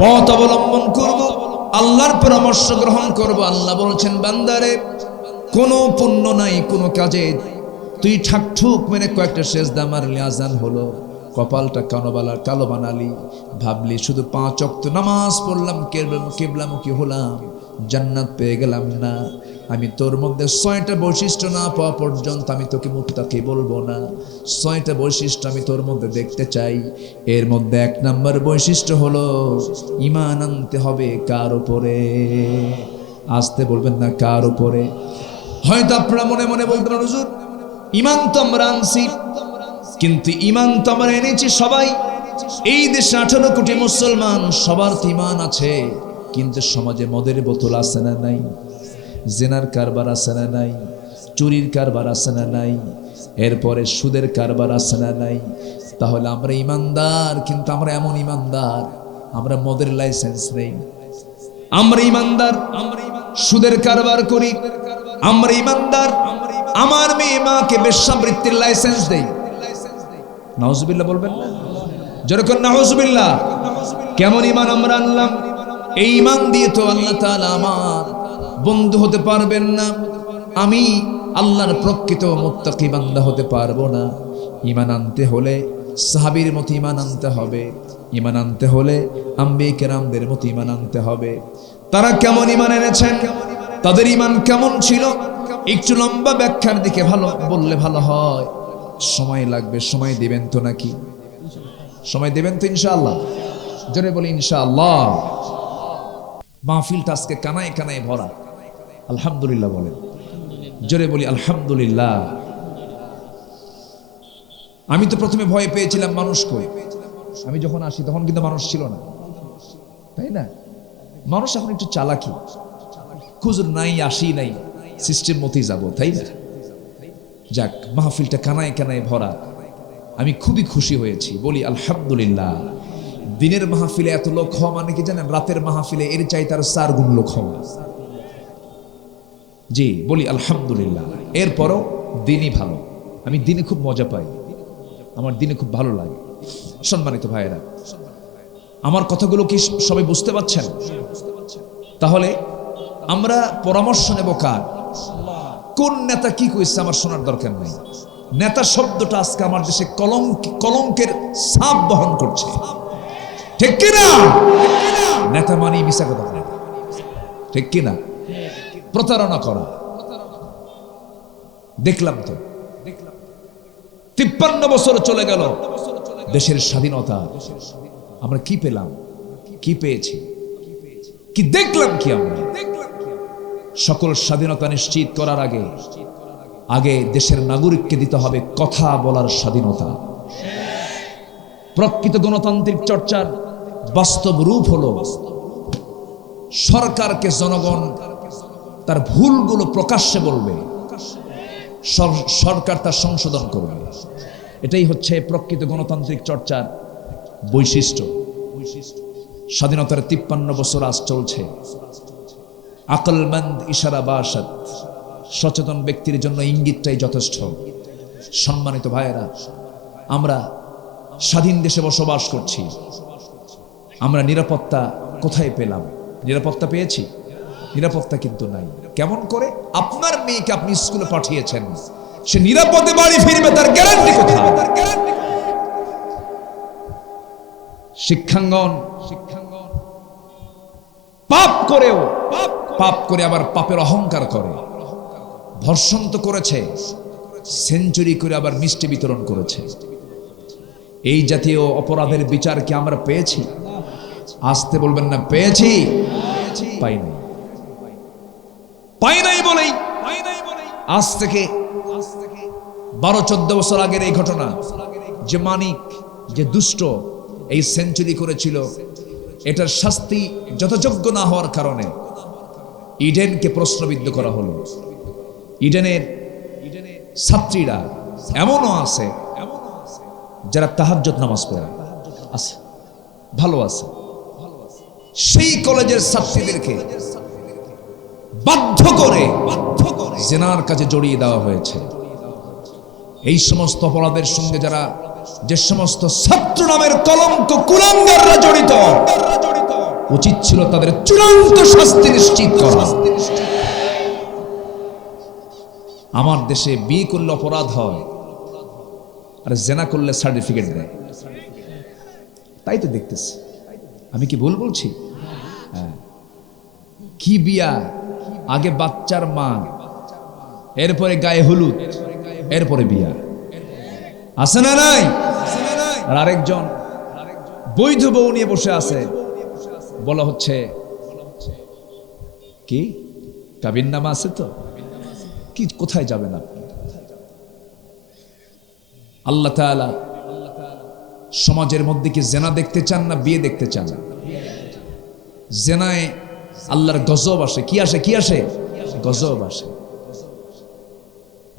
পথ অবলম্বন করব, আল্লাহর পরামর্শ গ্রহণ করব। আল্লাহ বলছেন, বান্দারে কোনো পুণ্য নাই কোনো কাজে, তুই ঠাকঠুক মেরে কয়েকটা সেজদা মারলি, আজান হলো, কপালটা কালো বানালি, ভাবলি শুধু 5 ওয়াক্ত নামাজ পড়লাম, কিবলামুখী হলাম, জান্নাত পেয়ে গেলাম। না, আমি তোর মধ্যে 6টা বৈশিষ্ট্য না পাওয়া পর্যন্ত আমি তোকে মুত্তাকি বলবো না। 6টা বৈশিষ্ট্য আমি তোর মধ্যে দেখতে চাই। এর মধ্যে 1 নম্বর বৈশিষ্ট্য হলো ঈমান আনতে হবে। কার উপরে? আসতে বলবেন না, কার উপরে? হয়তো আপনারা মনে মনে বলতে পারেন, হুজুর ঈমান তো আমরা আনছি, কিন্তু ঈমান তো আমরা এনেছি সবাই। এই দেশে 18 কোটি মুসলমান, সবার তো ঈমান আছে, কিন্তু সমাজে মদের বোতল আছে না নাই? জেনার কারবার আছে না নাই? চুরির কারবার আছে না নাই? এরপরে সুদের কারবার আছে না নাই? তাহলে আমরা ঈমানদার, কিন্তু আমরা এমন ঈমানদার, আমরা মদের লাইসেন্স নেই। আমরা ঈমানদার, সুদের কারবার করি। আমরা ঈমানদার, আমার মেয়ে মাকে বেশ্যাবৃত্তির লাইসেন্স দেই। নাউজুবিল্লাহ বলবেন না? যেরকম নাউজুবিল্লাহ। কেমন ঈমান আমরা আনলাম? এই ঈমান দিয়ে তো আল্লাহ তাআলা আমার বন্ধু হতে পারবেন না, আমি আল্লাহর প্রকৃত মুত্তাকি বান্দা হতে পারবো না। ঈমান আনতে হলে সাহাবীর মতো ঈমান আনতে হবে। ঈমান আনতে হলে আম্বিয়া কেরামদের মতো ঈমান আনতে হবে। তারা কেমন ঈমান এনেছেন, তাদের ঈমান কেমন ছিল, একটু লম্বা ব্যাখ্যার দিকে বললে ভালো হয়। সময় লাগবে, সময় দিবেন তো নাকি? সময় দিবেন তো ইনশাআল্লাহ? জোরে বলি ইনশাআল্লাহ। মাহফিলটা আজকে কানায় কানায় ভরা। আলহামদুলিল্লাহ বলেন, জোরে বলি আলহামদুলিল্লাহ। আমি তো প্রথমে ভয় পেয়েছিলাম, মানুষ কই। আমি যখন আসি তখন কিন্তু মানুষ ছিল না, তাই না? মানুষ এখন একটু চালাকি, খুঁজুর নাই, আসি নাই, সিস্টেম মতেই যাবো, তাই না? যাক, মাহফিলটা কানায় কানায় ভরা, আমি খুবই খুশি হয়েছি। বলি আলহামদুলিল্লাহ। দিনের মাহফিলে এত লোক হওয়া মানে কি জানেন? রাতের মাহফিলে এর চাইতে আরো 4 গুণ লোক হওয়া। জি, বলি আলহামদুলিল্লাহ। এরপরও দিনই ভালো, আমি দিনে খুব মজা পাই, আমার দিনে খুব ভালো লাগে। সম্মানিত ভাইয়েরা, আমার কথাগুলো কি সবাই বুঝতে পারছেন? তাহলে আমরা পরামর্শ নেব কার? কোন নেতা কি কইছে আমার শোনার দরকার নেই। নেতা শব্দটা আজকে আমার দেশে কলঙ্কের ছাপ বহন করছে, ঠিক কিনা? নেতা মানে মিশা কথা, ঠিক কিনা? প্রতারণা করা। দেখলাম তো, 53 বছর চলে গেল দেশের স্বাধীনতা, আমরা কি পেলাম, কি পেয়েছি, কি দেখলাম, কি আমরা? সকল স্বাধীনতা নিশ্চিত করার আগে দেশের নাগরিককে দিতে হবে কথা বলার স্বাধীনতা। প্রকৃত গণতান্ত্রিক চর্চার বাস্তব রূপ হলো সরকারকে জনগণ তার ভুলগুলো প্রকাশ্যে বলবে, সরকার তার সংশোধন করবে। এটাই হচ্ছে প্রকৃত গণতান্ত্রিক চর্চার বৈশিষ্ট্য। স্বাধীনতার 53 বছর আজ চলছে। আকলমন্দ ইশারা বাসাত, সচেতন ব্যক্তির জন্য ইঙ্গিতটাই যথেষ্ট। সম্মানিত ভাইয়েরা, আমরা স্বাধীন দেশে বসবাস করছি, আমরা নিরাপত্তা কোথায় পেলাম? নিরাপত্তা পেয়েছি? নিরাপত্তা কিন্তু নাই। কেমন করে? আপনার মেয়েকে আপনি স্কুলে পাঠিয়েছেন, সে নিরাপদে বাড়ি ফিরবে, তার গ্যারান্টি কোথায়? শিক্ষাঙ্গন পাপ করে আবার পাপের অহংকার করে। ধর্ষণ তো করেছে, সেঞ্চুরি করে আবার মিষ্টি বিতরণ করেছে। এই জাতীয় অপরাধের বিচার কি আমরা পেয়েছি? আসতে বলবেন না, পেয়েছি? পাই নাই বলেই আজ থেকে 12-14 বছর আগের এই ঘটনা, যে মানিক, যে দুষ্ট এই সেঞ্চুরি করেছিল, এটার শাস্তি যথাযোগ্য না হওয়ার কারণে ইডেনকে প্রশ্নবিদ্ধ করা হলো। ইডেনের ছাত্রীরা এমনও আছে যারা তাহাজ্জুদ নামাজ পড়ে আছে, ভালো আছে। সেই কলেজের ছাত্রীদেরকে বাধ্য করে জিনার কাজে জড়িয়ে দেওয়া হয়েছে। এই সমস্ত অপরাধের সঙ্গে যারা, যে সমস্ত ছাত্র নামের কলঙ্ক কুলাঙ্গাররা জড়িত, উচিত ছিল তাদের চূড়ান্ত শাস্তি নিশ্চিত করা। আমার দেশে বিয়ে করলে অপরাধ হয়, আর জেনা করলে সার্টিফিকেট দেয়। তাই তো দেখতেছি। আমি কি ভুল বলছি? হ্যাঁ। কি বিয়া, আগে বাচ্চার মা, এরপরে গায়ে হলুদ, এরপরে বিয়া, আছে না নাই? আর আরেকজন বৈধ বউ নিয়ে বসে আছে, বলা হচ্ছে কি কাবিন নামা আছে তো, কি কোথায় যাবেন আপনি? আল্লাহ তাআলা সমাজের মধ্যে কি জেনা দেখতে চান না বিয়ে দেখতে চান? জেনায় আল্লাহর গজব আসে। কি আসে? কি আসে? গজব আসে।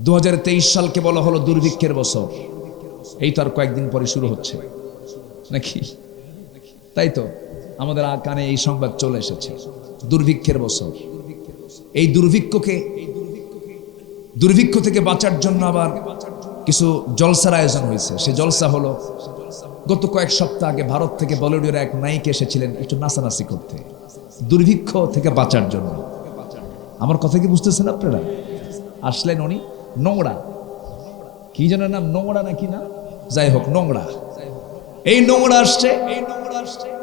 2023 সালকে বলা হলো দুর্ভিক্ষের বছর। এই তো আর কয়েকদিন পরে শুরু হচ্ছে নাকি? তাই তো আমাদের কানে এই সংবাদ চলে এসেছে, দুর্ভিক্ষের বছর। এই দুর্ভিক্ষ থেকে বাঁচার জন্য আবার কিছু জলসার আয়োজন হয়েছে। সে জলসা হলো, গত কয়েক সপ্তাহ আগে ভারত থেকে বলিউডের এক নায়িক এসেছিলেন একটু নাচানাচি করতে, দুর্ভিক্ষ থেকে বাঁচার জন্য। আমার কথা কি বুঝতেছেন আপনারা? আসলেন উনি, নোংরা, কি যেন নাম, নোংরা নাকি না, যাই হোক, নোংরা। এই নোংরা আসছে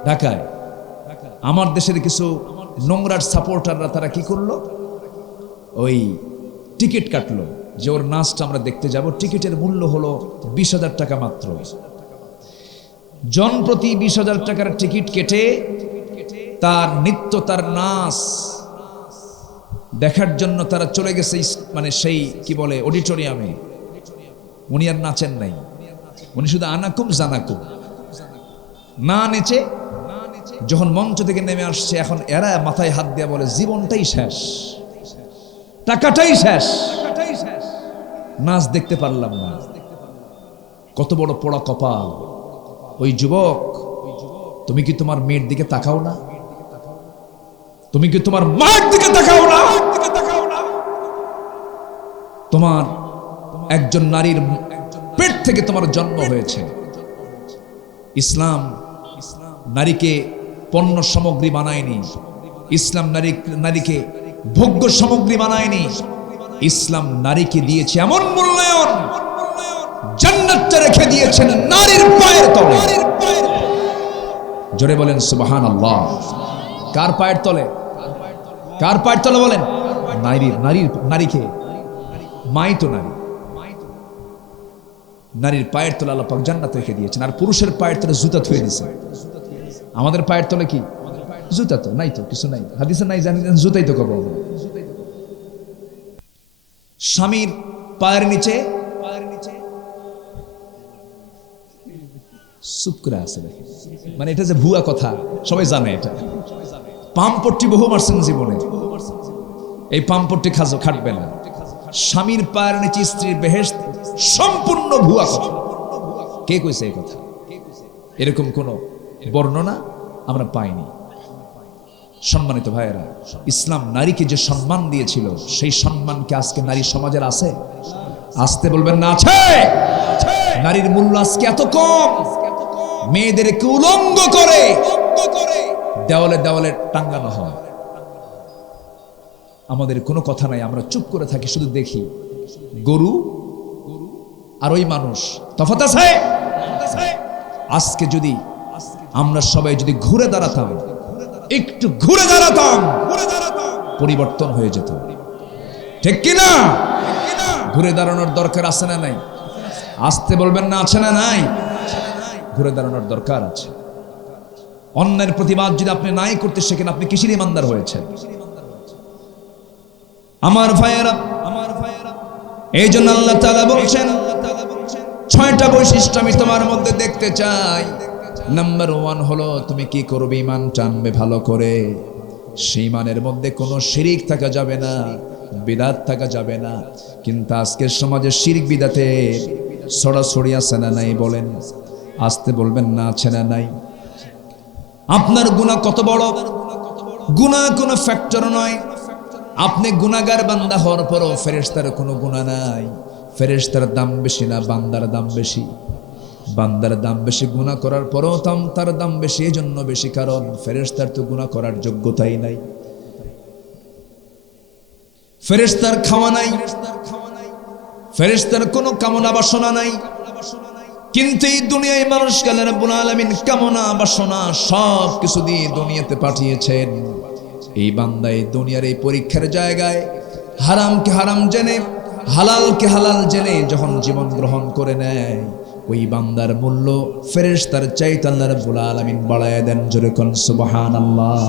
ঢাকায়। আমার দেশের কিছু নোংরার সাপোর্টাররা তারা কি করলো, ওই টিকিট কাটলো যে ওর নাচটা আমরা দেখতে যাব। টিকিটের মূল্য হলো 20,000 টাকা মাত্র। জনপ্রতি 20,000 টাকার টিকিট কেটে তার নৃত্য, তার নাচ দেখার জন্য তারা চলে গেছে, মানে সেই কি বলে অডিটোরিয়ামে। উনি আর নাচেন নাই, উনি শুধু আনাকুম জানাকুম না নেচে যখন মঞ্চ থেকে নেমে আসছে, এখন এরা মাথায় হাত দিয়ে বলে জীবনটাই শেষ, টাকাটাই শেষ, নাচ দেখতে পারলাম না। কত বড় পোড়া কপাল। ওই যুবক, তুমি কি তোমার মেয়ের দিকে তাকাও না? তুমি কি তোমার মায়ের দিকে তাকাও না? তোমার একজন নারীর পেট থেকে তোমার জন্ম হয়েছে। ইসলাম নারীকে পণ্য সামগ্রী বানায়নি, ইসলাম নারীকে ভোগ্য সামগ্রী বানায়নি। ইসলাম নারীকে দিয়েছে এমন মূল্যায়ন, জান্নাতটা রেখে দিয়েছেন নারীর পায়ের তলে। জোরে বলেন সুবহানাল্লাহ। কার পায়ের তলে? কার পায়ের তলে বলেন? নারীকে, মাই তো নারী, নারীর পায়ের তলে আল্লাহ পাক জান্নাত রেখে দিয়েছেন। আর পুরুষের পায়ের তলে জুতা থুয়ে দিয়েছেন। আমাদের পায়ের তলে কি? জুতা তো নাই, তো কিছু নাই, হাদিসে নাই, জানি জুতাই তো কব। স্বামীর পায়ের নিচে চুপ করে আছে, মানে এটা যে ভুয়া কথা সবাই জানে। এটা পামপট্টি বহু মারছেন জীবনে, এই পামপট্টি খাটবে না। স্বামীর পায়ের নিচে স্ত্রীর বেহেশত, সম্পূর্ণ ভুয়া কথা। কে কইছে এই কথা? এরকম কোন বর্ণনা আমরা পাইনি। সম্মানিত ভাইয়েরা, ইসলাম নারীকে যে সম্মান দিয়েছিল, সেই সম্মান কি আজকে নারী সমাজের আছে? আসতে বলবেন না আছে? নারীর মূল্য আজকে এত কম। মেয়েদেরকে উলঙ্গ করে দেওয়ালে দেওয়ালে টাঙ্গানো হয়। আমাদের কোনো কথা নাই, আমরা চুপ করে থাকি, শুধু দেখি। গরু আর ওই মানুষ তফাৎ আছে। আজকে যদি আমরা সবাই যদি ঘুরে দাঁড়াতাম, একটু ঘুরে দাঁড়াতাম, পরিবর্তন হয়ে যেত। ঠিক কিনা? ঘুরে দাঁড়ানোর দরকার আছে না নাই? আসতে বলবেন না আছে না নাই? ঘুরে দাঁড়ানোর দরকার আছে। অন্যের প্রতিবাদ যদি আপনি নাই করতে শেখেন, আপনি কিসের ইমানদার হয়েছেন? আমার ভাইয়েরা, এই জন্য আল্লাহ তাআলা বলছেন ছয়টা বৈশিষ্ট্য আমি তোমার মধ্যে দেখতে চাই। নাম্বার 1 হলো তুমি কি করবে, ঈমান টানবে ভালো করে। সেই ঈমানের মধ্যে কোনো শিরিক থাকা যাবে না, বিদআত থাকা যাবে না। কিন্তু আজকের সমাজে শিরিক বিদআতে ছড়াছড়ি আছে না নাই বলেন? আসতে বলবেন না, আছে না নাই? আপনার গুনাহ কত বড়? গুনাহ কোনো ফ্যাক্টর নয়। আপনি গুনাহগার বান্দা হওয়ার পরও ফেরেশতার কোনো গুনাহ নাই। ফেরেশতার দাম বেশি না বান্দার দাম বেশি? বান্দার দাম বেশি, গুনাহ করার পরও তার দাম বেশি। এই জন্য বেশি, কারণ ফেরেশতার তো গুনাহ করার যোগ্যতাই নাই। ফেরেশতার খাওয়া নাই, ফেরেশতার কোনো কামনা বাসনা নাই। কিন্তু এই দুনিয়ায় মানুষকে আল্লাহ রাব্বুল আলামিন কামনা বাসনা সব কিছু দিয়ে দুনিয়াতে পাঠিয়েছেন। এই বান্দা এই দুনিয়ার এই পরীক্ষার জায়গায় হারামকে হারাম জেনে, হালালকে হালাল জেনে যখন জীবন গ্রহণ করে নেয়, ওই বান্দার মূল্য ফেরেশতার চাইতে আল্লাহ রাব্বুল আলামিন বাড়ায় দেন। জোরে কোন সুবহানাল্লাহ।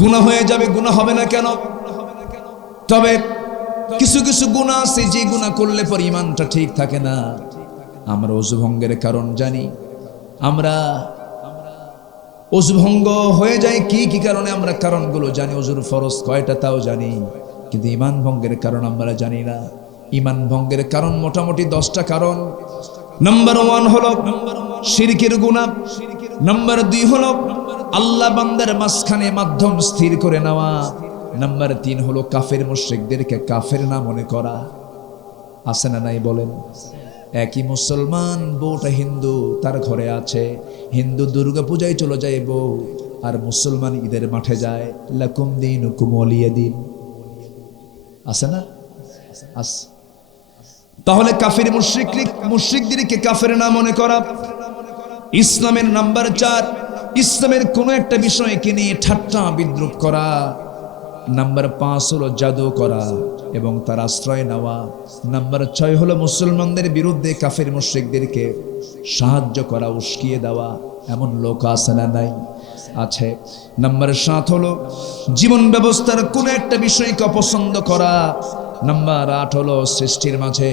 গুনাহ হয়ে যাবে, গুনাহ হবে না কেন? তবে কিছু কিছু গুনাহ আছে যে গুনাহ করলে পর ঈমানটা ঠিক থাকে না। আমরা ওযু ভঙ্গের কারণ জানি, আমরা ওযু ভঙ্গ হয়ে যায় কি কি কারণে, আমরা কারণগুলো জানি। ওযুর ফরজ কয়টা তাও জানি, কিন্তু ঈমান ভঙ্গের কারণ আমরা জানি না। ঈমান ভঙ্গের কারণ মোটামুটি 10টা কারণ। নাম্বার 1 হলো শিরকের গুনাহ। নাম্বার 2 হলো আল্লাহ বান্দার মাঝখানে মাধ্যম স্থির করে নেওয়া। নাম্বার 3 হলো কাফের মুশরিকদেরকে কাফের না মনে করা। আছে না নাই বলেন? একই মুসলমান, বউটা হিন্দু, তার ঘরে আছে, হিন্দু দুর্গা পূজায় চলে যায় বউ, আর মুসলমান ঈদের মাঠে যায়। লাকুম দীনুকুম ওয়ালিয়া দিন। আছে না? আছে। তাহলে কাফের মুশরিকদেরকে কাফের না মনে করা। ইসলামের নাম্বার 4, ইসলামের কোন একটা বিষয়কে নিয়ে ঠাট্টা বিদ্রুপ করা। নাম্বার 5 হলো জাদু করা এবং তার আশ্রয় নেওয়া। নাম্বার 6 হলো মুসলমানদের বিরুদ্ধে কাফের মুশরিকদেরকে সাহায্য করা, উস্কিয়ে দেওয়া। এমন লোক আছে না নাই? আছে। নাম্বার 7 হলো জীবন ব্যবস্থার কোন একটা বিষয়কে অপছন্দ করা। নাম্বার 8 হলো সৃষ্টির মাঝে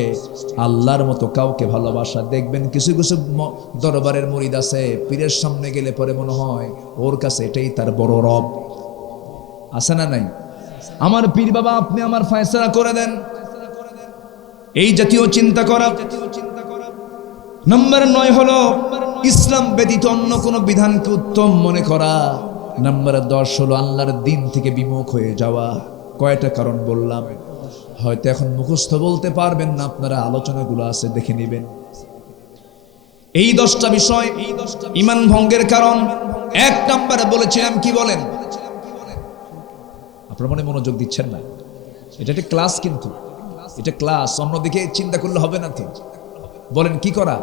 আল্লাহর মতো কাউকে ভালোবাসা। দেখবেন কিছু কিছু দরবারের মুরিদ আছে, পীরের সামনে গেলে পরে মনে হয় ওর কাছে এটাই তার বড় রব। আছে না নাই? আমার পীর বাবা, আপনি আমার ফয়সালা করে দেন, এই জাতীয় চিন্তা করা। নাম্বার 9 হলো ইসলাম ব্যতীত অন্য কোন বিধানকে উত্তম মনে করা। নাম্বার 10 হলো আল্লাহর দ্বীন থেকে বিমুখ হয়ে যাওয়া। কয়টা কারণ বললাম? হয়তো এখন মুখস্থ বলতে পারবেন না, আপনারা আলোচনাগুলো আছে দেখে নেবেন। এই 10টা বিষয় ঈমান ভঙ্গের কারণ। 1 নম্বরে বলেছিলাম, কি বলেন? আপনারা মনে মনোযোগ দিচ্ছেন না। এটা একটা ক্লাস, কিন্তু এটা ক্লাস, অন্যদিকে চিন্তা করলে হবে না তো। বলেন কি করা?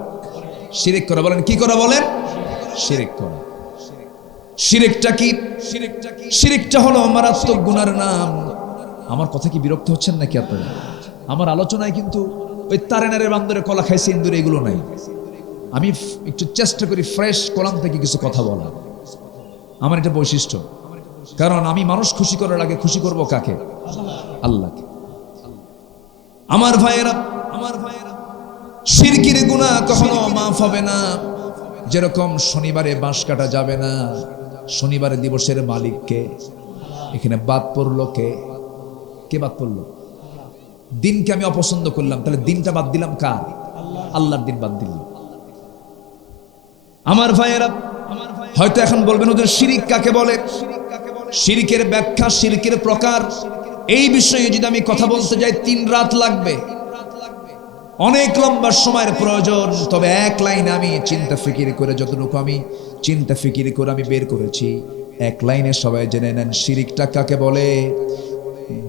শিরিক করা। বলেন কি করা? বলেন শিরিক করা। শিরিকটা কি? শিরিকটা হলো মারাত্মক গুনার নাম। আমার কথা কি বিরক্ত হচ্ছেন নাকি আপনারা? আমার আলোচনায় কিন্তু ওই তারেনারের বান্দরে কলা খাইছে ইন্দুরে এগুলো নাই। আমি একটু চেষ্টা করি ফ্রেশ কলাম থেকে কিছু কথা বলা। আমার এটা বৈশিষ্ট্য, কারণ আমি মানুষ খুশি করার আগে খুশি করব কাকে? আল্লাহকে। আমার ভাইয়েরা, শিরকির গুনাহ কখনো মাফ হবে না। যেরকম শনিবারে বাঁশ কাটা যাবে না, শনিবারে দিবসের মালিককে। এখানে বাদ পড়লো কে? কে বাদ পড়লো? দিনকে আমি অপছন্দ করলাম, তাহলে দিনটা বাদ দিলাম কার? আল্লাহর দিন বাদ দিলাম। আমার ভাইয়েরা, হয়তো এখন বলবেন ওদের শিরিক কাকে বলে? শিরিকের ব্যাখ্যা, শিরিকের প্রকার, এই বিষয়ে যদি আমি কথা বলতে যাই 3 রাত লাগবে, অনেক লম্বা সময়ের প্রয়োজন। তবে এক লাইনে আমি চিন্তা ফিকির করে, যতটুকু আমি চিন্তা ফিকির করে আমি বের করেছি, এক লাইনে সবাই জেনে নেন শিরিকটা কাকে বলে।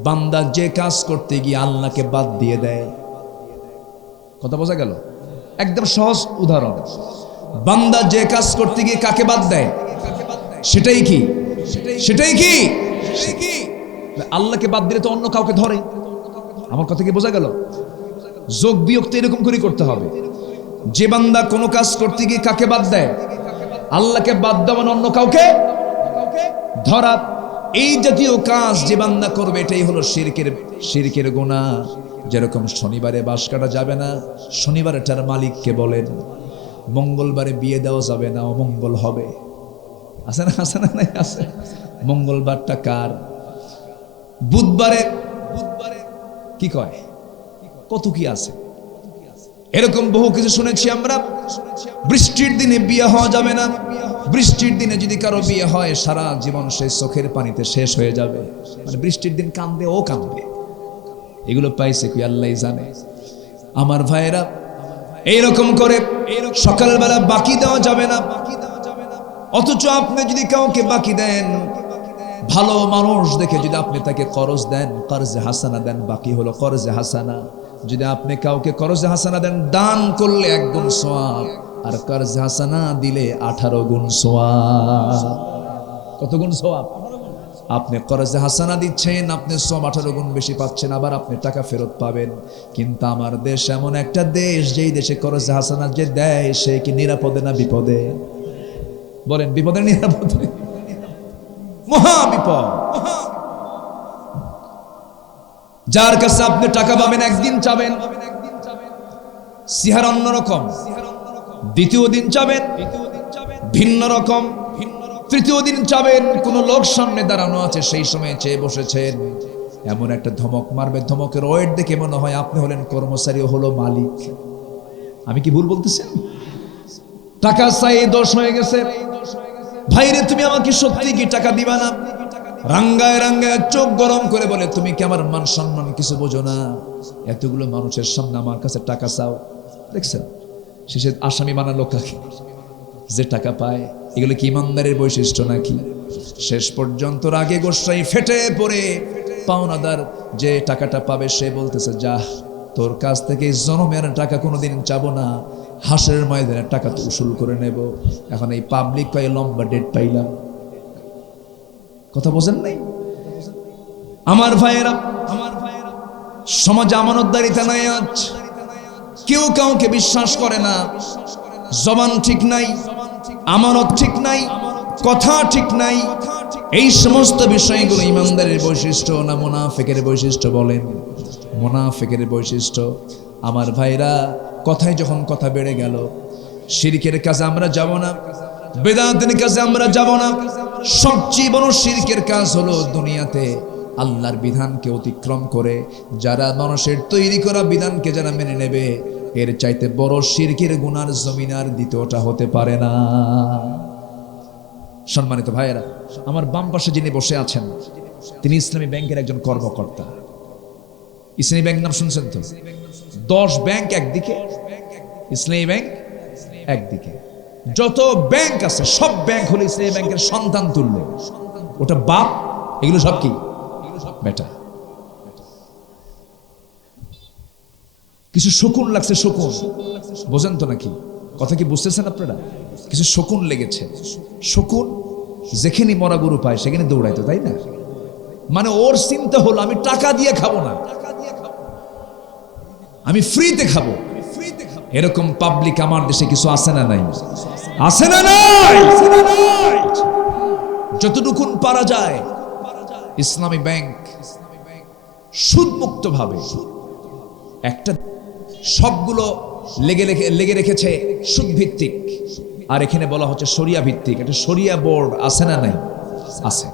বান্দা যে কাজ করতে গিয়ে আল্লাহকে বাদ দিয়ে দেয়। কথা বোঝা গেল? একদম সহজ উদাহরণ। বান্দা যে কাজ করতে গিয়ে কাকে বাদ দেয়? সেটাই কি? সেটাই কি? আল্লাহকে বাদ দিলে তো অন্য কাউকে ধরে। আমার কথা কি বোঝা গেল? যোগ বিয়োগ তো এরকম করে করতে হবে। যে বান্দা কোনো কাজ করতে গিয়ে কাকে বাদ দেয়? আল্লাহকে বাদ দেওয়া, অন্য কাউকে ধরা। এই জাতীয় কাজ যে বান্দা করবে, এটাই হলো শিরকের শিরকের গুনাহ। যেরকম শনিবারে বাঁশ কাটা যাবে না, শনিবারটার মালিককে বলেন। মঙ্গলবারে বিয়ে দেওয়া যাবে না, অমঙ্গল হবে। আছে না, আছে না, নাই আছে। মঙ্গলবারটা কার? বুধবারে কি কয়, কত কি আছে, এরকম বহু কিছু শুনেছি আমরা। বৃষ্টির দিনে বিয়ে হওয়া যাবে না, বৃষ্টির দিনে যদি কারো বিয়ে হয় সারা জীবন সে চোখের পানিতে শেষ হয়ে যাবে। মানে বৃষ্টির দিন কান্দে, ও কান্দবে। এগুলো পাইছে কি আল্লাহই জানে। আমার ভাইয়েরা, এইরকম করে সকালবেলা বাকি দেওয়া যাবে না। অথচ আপনি যদি কাউকে বাকি দেন, ভালো মানুষ দেখে যদি আপনি তাকে করজ দেন, কর্জে হাসানা দেন, বাকি হলো করজে হাসানা। যদি আপনি কাউকে করজে হাসানা দেন, দান করলে 1 গুণ সওয়াব, আর কর্জে হাসানা দিলে 18 গুণ সওয়াব। কত গুণ সওয়াব? আপনি করজে হাসানা দিচ্ছেন, আপনি সওয়াব 18 গুণ বেশি পাচ্ছেন, আবার আপনি টাকা ফেরত পাবেন। কিন্তু আমার দেশ এমন একটা দেশ, যেই দেশে করজে হাসানা যে দেয় সে কি নিরাপদে না বিপদে? বলেন, বিপদে নিরাপদে? মহা বিপদ। যার কাছে আপনি টাকা পাবেন, একদিন চাবেন সিহার অন্যরকম, দ্বিতীয় দিন চাবেন ভিন্ন রকম, তৃতীয় দিন চাবেন কোন লোক সামনে দাঁড়ানো আছে সেই সময় চেয়ে বসেছেন, এমন একটা ধমক মারবে, ধমকের ওয়েট দেখে মনে হয় আপনি হলেন কর্মচারী, ও হলো মালিক। আমি কি ভুল বলতেছেন? টাকা চাই দোষ হয়ে গেছে। ভাইরে, তুমি আমাকে সত্যি কি টাকা দিবা না? রাঙ্গায় রাঙ্গায় চোখ গরম করে বলে, তুমি কি আমার মান সম্মান কিছু বোঝো না? এতগুলো মানুষের সামনে আমার কাছে টাকা চাও। দেখছেন শেষে আসামি বানালো কাকে? যে টাকা পায়। এগুলো কি ইমানদারের বৈশিষ্ট্য নাকি? শেষ পর্যন্ত রাগে গোসাই ফেটে পড়ে পাওনাদার যে টাকাটা পাবে সে বলতেছে, যা, তোর কাছ থেকে জনমের টাকা কোনোদিন চাবো না, হাসরের ময়দানের টাকা তো উসুল করে নেব। এখন এই পাবলিক কয়ে লম্বা ডেট পাইলাম। কথা বোঝেন নাই? আমার ভাইয়েরা, সমাজে আমানতদারিতা নাই। আজ কেউ কাউকে বিশ্বাস করে না। জবান ঠিক নাই, আমানত ঠিক নাই, কথা ঠিক নাই। এই সমস্ত বিষয়গুলো ইমানদারের বৈশিষ্ট্য না মুনাফিকের বৈশিষ্ট্য? বলেন, মুনাফিকের বৈশিষ্ট্য। আমার ভাইরা, কথায় যখন কথা বেড়ে গেল, শিরকের কাজে আমরা যাব না, বেদাতের কাজে আমরা যাব না। সবচেয়ে বড় শিরকের কাজ হলো দুনিয়াতে আল্লাহর বিধানকে অতিক্রম করে যারা মানুষের তৈরি করা বিধানকে যারা মেনে নেবে, এর চাইতে বড় শিরকের গুনার জমিন আর দ্বিতীয়টা হতে পারে না। সম্মানিত ভাইয়েরা, আমার বাম পাশে যিনি বসে আছেন তিনি ইসলামী ব্যাংকের একজন কর্মকর্তা। ইসলামী ব্যাংক নাম শুনছেন তো? 10 ব্যাংক একদিকে, ইসলামী ব্যাংক একদিকে। যত ব্যাংক আছে সব ব্যাংক হলো ইসলামী ব্যাংকের সন্তান তুল্য। ওটা বাপ, এগুলো সব কি বেটা। কিছু শকুন লাগছে, শকুন বোঝেন তো নাকি? কথা কি বুঝতেছেন আপনারা? কিছু শকুন লেগেছে। শকুন যেখানে মরা গরু পায় সেখানে দৌড়াইতো, তাই না? মানে ওর চিন্তা হলো আমি টাকা দিয়ে খাবো না, আমি ফ্রিতে খাবো। এরকম পাবলিক আমার দেশে কিছু আছে না নাই? আছে না নাই? যতটুকু পারা যায় ইসলামী ব্যাংক সুদমুক্ত ভাবে একটা সবগুলো লেগে রেখেছে সুদ ভিত্তিক, আর এখানে বলা হচ্ছে শরিয়া ভিত্তিক। একটা শরিয়া বোর্ড আছে না নাই? আছে।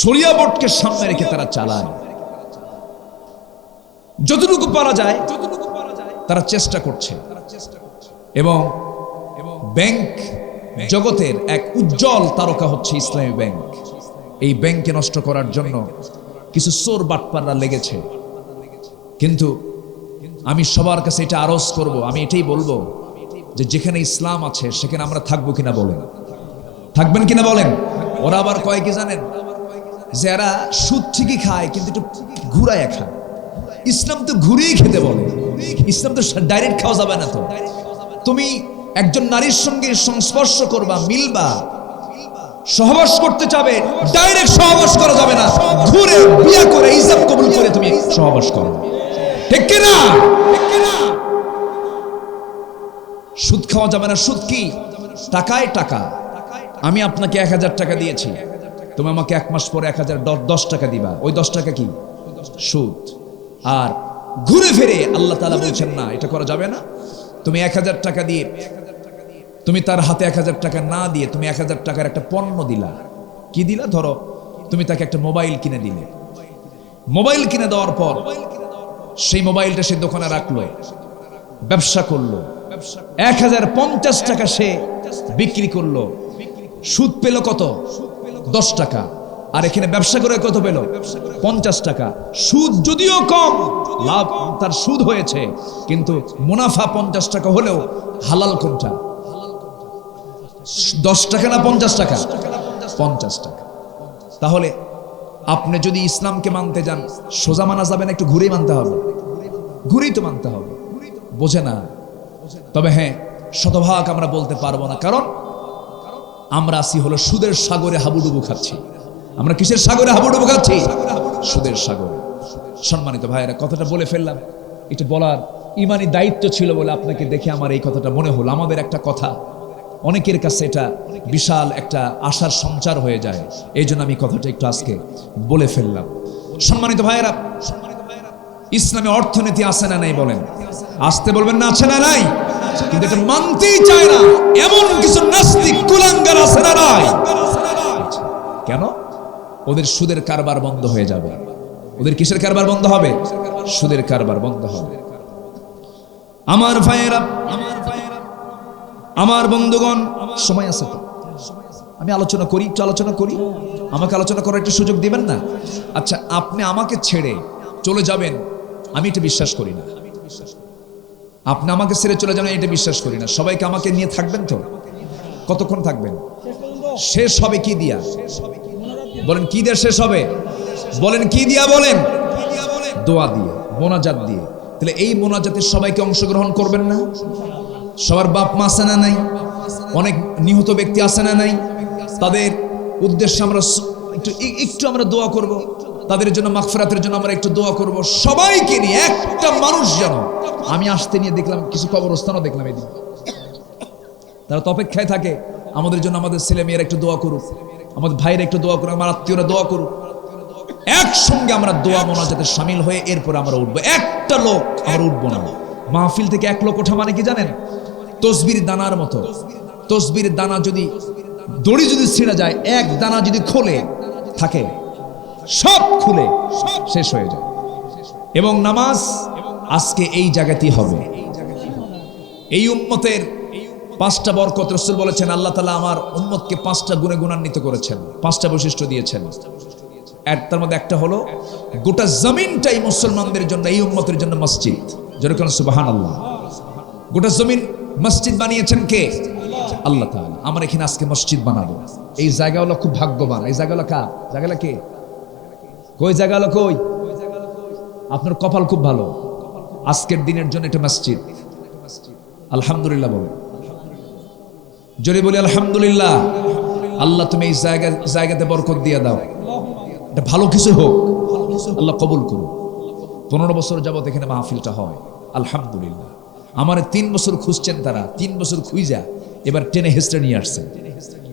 শরিয়া বোর্ডকে সামনে রেখে তারা চালায়। যতটুকু পারা যায় তারা চেষ্টা করছে। এবং ব্যাংক জগতের এক উজ্জ্বল তারকা হচ্ছে ইসলামী ব্যাংক। এই ব্যাংকে নষ্ট করার জন্য কিছু চোর বাটপাররা লেগেছে। কিন্তু আমি সবার কাছে এটা আরজ করব, আমি এটাই বলবো যে যেখানে ইসলাম আছে সেখানে আমরা থাকবো কিনা বলেন? থাকবেন কিনা বলেন? ওরা আবার কয় কি জানেন? যে এরা সুদ ঠিকই খায় কিন্তু একটু ঘুরায় খায়। ইসলাম তো ঘুরিয়ে খেতে বলে। ইসলাম তো ডাইরেক্ট খাওয়া যাবে না। তো তুমি একজন নারীর সঙ্গে সংস্পর্শ করবা, মিলবা, সহবাস করতে চাবে, ডাইরেক্ট সহবাস করা যাবে না, ঘুরে বিয়ে করে ইজাব কবুল করে তুমি সহবাস করো। ঠিক কিনা? সুদ খাওয়া যাবে না। সুদ কি? টাকায় টাকা। আমি আপনাকে 1000 টাকা দিয়েছি, তুমি আমাকে 1 মাস পরে 1010 টাকা দিবা। ওই 10 টাকা কি? সুদ। আর ঘুরে ফিরে আল্লাহ তাআলা বলছেন না, এটা করা যাবে না। তুমি 1000 টাকা দিয়ে, তুমি তার হাতে 1000 টাকা না দিয়ে তুমি 1000 টাকার একটা পণ্য দিলা। কি দিলা? ধরো তুমি তাকে একটা মোবাইল কিনে দিলে। মোবাইল কিনে দেওয়ার পর সেই মোবাইলটা সে দোকানে রাখলো, ব্যবসা করলো, 1050 টাকা সে বিক্রি করলো। সুদ পেল কত? 10 টাকা। আর এখানে ব্যবসা করে কত পেল? 50 টাকা। সুদ যদিও কম, লাভ তার সুদ হয়েছে, কিন্তু মুনাফা 50 টাকা হলেও হালাল কোনটা? 10 টাকা না 50 টাকা? 50 টাকা। তাহলে আপনি যদি ইসলামকে মানতে যান, সোজা মানা যাবে না, একটু ঘুরেই মানতে হবে। ঘুরেই তো মানতে হবে, বোঝে না। তবে হ্যাঁ, শতভাগ আমরা বলতে পারবো না, কারণ আমরা আছি হলো সুদের সাগরে হাবুডুবু খাচ্ছি। আমরা কিসের সাগরে হাবুডুবু খাচ্ছি? সুদের সাগরে। সম্মানিত ভাইয়েরা, কথাটা বলে ফেললাম, এটা বলার ইমানি দায়িত্ব ছিল বলে আপনাকে দেখে আমার এই কথাটা মনে হলো। আমাদের একটা কথা অনেকের কাছে এটা বিশাল একটা আশার সঞ্চার হয়ে যায়, এই জন্য আমি কথাটা একটু আজকে বলে ফেললাম। সম্মানিত ভাইয়েরা, ইসলামে অর্থনীতি আছে না নাই বলেন? আসতে বলবেন না আছে না নাই? কিন্তু এটা মানতেই চায় না এমন কিছু নাস্তিক কুলাঙ্গার আছে না নাই? কেন? ওদের সুদের কারবার বন্ধ হয়ে যাবে। ওদের কিসের কারবার বন্ধ হবে? সুদের কারবার বন্ধ হবে। আমার ভাইয়েরা, আমার বন্ধুগণ, সময় আছে তো? আমি আলোচনা করি, একটু আলোচনা করি। আমাকে আলোচনা করার একটু সুযোগ দিবেন না? আচ্ছা, আপনি আমাকে ছেড়ে চলে যাবেন, আমি এটা বিশ্বাস করি না। আপনি আমাকে ছেড়ে চলে যাবেন, এটা বিশ্বাস করি না। সবাইকে আমাকে নিয়ে থাকবেন তো? কতক্ষণ থাকবেন? শেষ হবে কি দিয়া? বলেন কি দিয়ে শেষ হবে? বলেন কি দিয়া? বলেন দোয়া দিয়ে, মোনাজাত দিয়ে। তাহলে এই মোনাজাতে সবাইকে অংশগ্রহণ করবেন না? সবার বাপ মা আছে না নাই? অনেক নিহত ব্যক্তি আছে না নাই? তাদের উদ্দেশ্যে আমরা একটু আমরা দোয়া করব, তাদের জন্য মাগফিরাতের জন্য আমরা একটু দোয়া করব। সবাইকে নিয়ে একটা মানুষ যেন, আমি আসতে নিয়ে দেখলাম কিছু কবরস্থানও দেখলাম এদিন, তারা তো অপেক্ষায় থাকে আমাদের জন্য, আমাদের ছেলে মেয়েরা একটু দোয়া করুক, আমাদের ভাইরা একটু দোয়া করুক, আমার আত্মীয়রা দোয়া করুক। একসঙ্গে আমরা দোয়া মোনাজাতে শামিল হয়ে এরপর আমরা উঠবো। একটা লোক আমরা উঠবো না। মাহফিল থেকে এক লোক ওঠা মানে কি জানেন? তসবির দানার মতো। তসবির দানা যদি, দড়ি যদি ছিঁড়ে যায়, এক দানা যদি খোলে থাকে, সব খুলে শেষ হয়ে যায়। এবং নামাজ আজকে এই জায়গাতেই হবে। এই উম্মতের 5টা বরকত রাসূল বলেছেন, আল্লাহ তাআলা আমার উম্মতকে 5টা গুণে গুণান্বিত করেছেন, 5টা বৈশিষ্ট্য দিয়েছেন। তার মধ্যে একটা হলো গোটা জমিনটাই মুসলমানদের জন্য, এই উম্মতের জন্য মসজিদ। যেরকম সুবহানাল্লাহ। গোটা জমিন মসজিদ বানিয়েছেন কে? আল্লাহ তাআলা। আমরা এখানে আজকে মসজিদ বানাবো। এই জায়গা হলো খুব ভাগ্যবান। এই জায়গা হলো কার? জায়গাটা কে? কই জায়গা হলো? কই? আপনার কপাল খুব ভালো, আজকের দিনের জন্য এটা মসজিদ। আলহামদুলিল্লাহ বলো, জোরে বলি আলহামদুলিল্লাহ। আল্লাহ তুমি এই জায়গাতে বরকত দিয়ে দাও, এটা ভালো কিছু হোক, আল্লাহ কবুল করুন। 15 বছর যাবত এখানে মাহফিলটা হয়, আলহামদুলিল্লাহ। আমার 3 বছর খুঁজছেন তারা, 3 বছর খুঁজা এবার টেনে হেসড়ে নিয়ে আসছেন,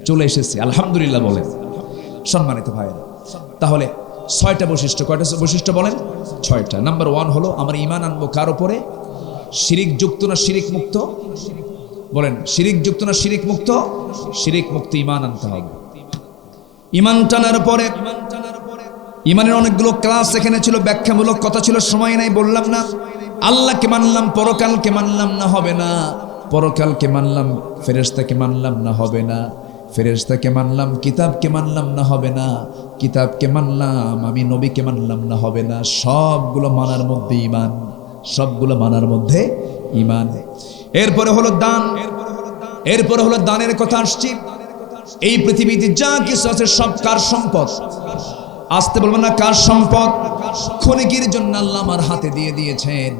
চলে এসেছে, আলহামদুলিল্লাহ বলেন। সম্মানিত ভাইরা, তাহলে 6টা বৈশিষ্ট্য। কয়টা বৈশিষ্ট্য বলেন? 6টা। নাম্বার 1 হলো আমরা ঈমান আনবো কার উপরে? শিরিক যুক্ত না শিরিক মুক্ত? বলেন শিরিক যুক্ত না শিরিক মুক্ত? শিরিক মুক্ত ঈমান আনতে হবে। ঈমান টানার পরে ঈমানের অনেকগুলো ক্লাস এখানে ছিল, ব্যাখ্যামূলক কথা ছিল, সময় নাই, বললাম না। আল্লাহকে মানলাম, পরকালকে মানলাম না, হবে না। পরকালকে মানলাম, ফেরেশতাকে মানলাম না, হবে না। ফেরেশতাকে মানলাম, কিতাবকে মানলাম না, হবে না। কিতাবকে মানলাম, আমি নবীকে মানলাম না, হবে না। সবগুলো মানার মধ্যে ঈমান, সবগুলো মানার মধ্যে ঈমান। এরপরে হলো দান, এরপরে হলো দানের কথা আসছি। এই পৃথিবীতে যা কিছু আছে সব কার সম্পদ? আসতে বলবেন না কার সম্পদ? ক্ষণিকের জন্য আল্লাহ আমার হাতে দিয়ে দিয়েছেন,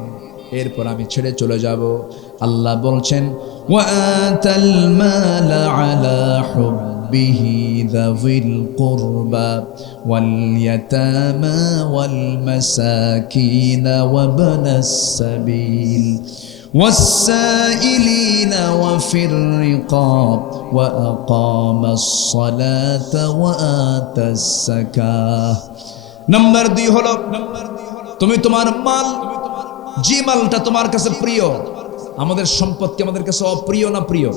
এরপর আমি ছেড়ে চলে যাব। আল্লাহ বলছেন, ওয়াতাল মাল আলা হুব্বিহি যাবিল কুরবা ওয়াল ইয়াতামা ওয়াল মাসাকিন ওয়া ইবনাস সাবিল والسائلين وفي الرقاب وأقام الصلاة وآتى الزكاة। নাম্বার 2 হলো তুমি তোমার মাল, যে মালটা তোমার কাছে প্রিয়, আমাদের সম্পদ কি আমাদের কাছে অপ্রিয় না প্রিয়?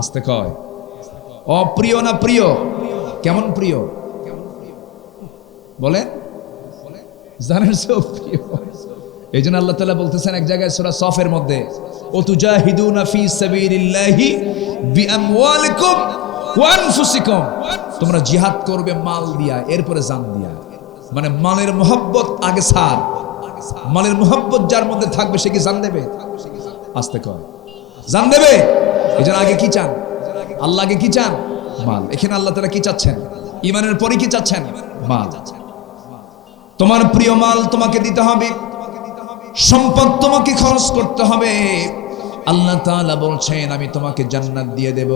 আসতে কয়, অপ্রিয় না প্রিয়? কেমন প্রিয় বলেন? জানেন সব প্রিয়। এই জন্য আল্লাহ তাআলা বলতেছেন এক জায়গায় সূরা সফের মধ্যে, ও তুজাহিদুনা ফি সাবিলিল্লাহি বিআমওয়ালিকুম ওয়া আনফুসিকুম, তোমরা জিহাদ করবে মাল দিয়া, এরপরে জান দিয়া। মানে মালের মোহাব্বত আগে ছাড়, মালের মোহাব্বত যার মধ্যে থাকবে সে কি জান দেবে? আসতে কয়, জান দেবে। এই জন্য আগে কি চান? আল্লাহ আগে কি চান? মাল। এখানে আল্লাহ তাআলা কি চাচ্ছেন? ঈমানের পরে কি চাচ্ছেন? মাল। তোমার প্রিয় মাল তোমাকে দিতে হবে, সম্পদ তোমাকে খরচ করতে হবে। আল্লাহ তাআলা বলছেন আমি তোমাকে জান্নাত দিয়ে দেব,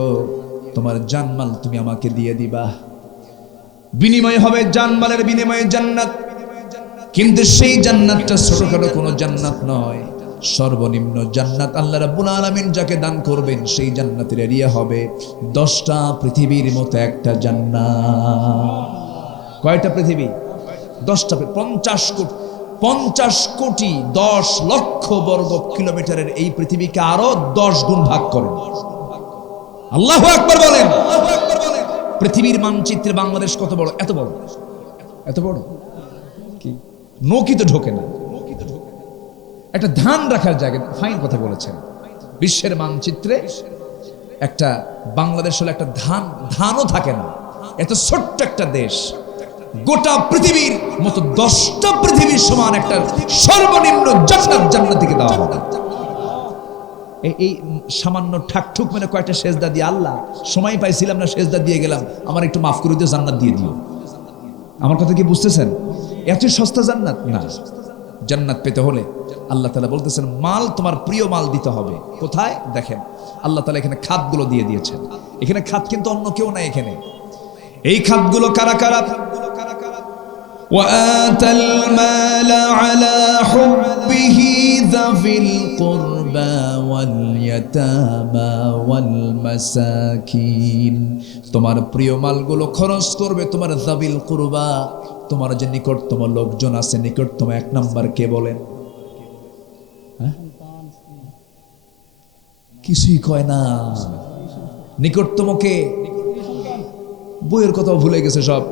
তোমার জানমাল তুমি আমাকে দিয়ে দিবা। বিনিময় হবে জানমালের বিনিময়ে জান্নাত, কিন্তু সেই জান্নাতটা ছোটখাটো কোনো জান্নাত নয়, সর্বনিম্ন জান্নাত। আল্লাহ রাব্বুল আলামিন যাকে দান করবেন সেই জান্নাতের এরিয়া হবে 10টা পৃথিবীর মতো একটা জান্নাত। কয়টা পৃথিবী? 10টা। 50 কোটি 10 লক্ষ বর্গ কিলোমিটারের এই পৃথিবীকে আরো 10 গুণ ভাগ করেন। আল্লাহু আকবার বলেন। পৃথিবীর মানচিত্রে বাংলাদেশ কত বড়? এত বড়, এত বড় কি নৌকি তো ঢোকে না, একটা ধান রাখার জায়গা। ফাইন কথা বলেছেন। বিশ্বের মানচিত্রে একটা বাংলাদেশ হলো একটা ধানও থাকে না, এত ছোট্ট একটা দেশ। গোটা পৃথিবীর মতো 10টা পৃথিবীর সমান একটা সর্বনিম্ন জান্নাতীকে দেওয়া হবে। এই সামান্য ঠাকঠুক মানে কয়েকটা সেজদা দিয়ে, আল্লাহ সময় পাইছিলাম না সেজদা দিয়ে গেলাম, আমার একটু মাফ করে দিও, জান্নাত দিয়ে দিও। আমার কথা কি বুঝতেছেন? এত সস্তা জান্নাত না। জান্নাত পেতে হলে আল্লাহ তাআলা বলতেছেন মাল, তোমার প্রিয় মাল দিতে হবে। কোথায়? দেখেন আল্লাহ তাআলা এখানে খাতগুলো দিয়ে দিয়েছেন। এখানে খাত কিন্তু অন্য কেউ নাই এখানে। এই খাতগুলো কারা কারা? وآتى المال على حبه ذوي القربى واليتامى والمساكين। তোমার প্রিয় মালগুলো খরচ করবে তোমার যাবিল কুরবা, তোমার যে নিকটতম লোকজন আছে। নিকটতম 1 নাম্বার কে বলেন? কিছুই কয় না। নিকটতম কে? বইয়ের কথাও ভুলে গেছে সব।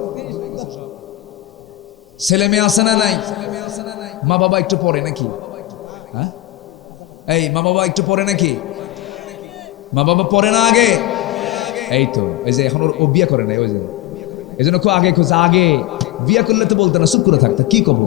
ছেলে মেয়ে আছে না নাই? মা বাবা একটু পড়ে নাকি? হ্যাঁ, এই মা বাবা একটু পড়ে নাকি? মা বাবা পড়ে না আগে? এই তো, এই যে এখন ও বিয়ে করে নাই, ওই যে এই জন্য আগে খোঁজে। আগে বিয়ে করলে তো বলতে না, চুপ করে থাকতো। কি কব?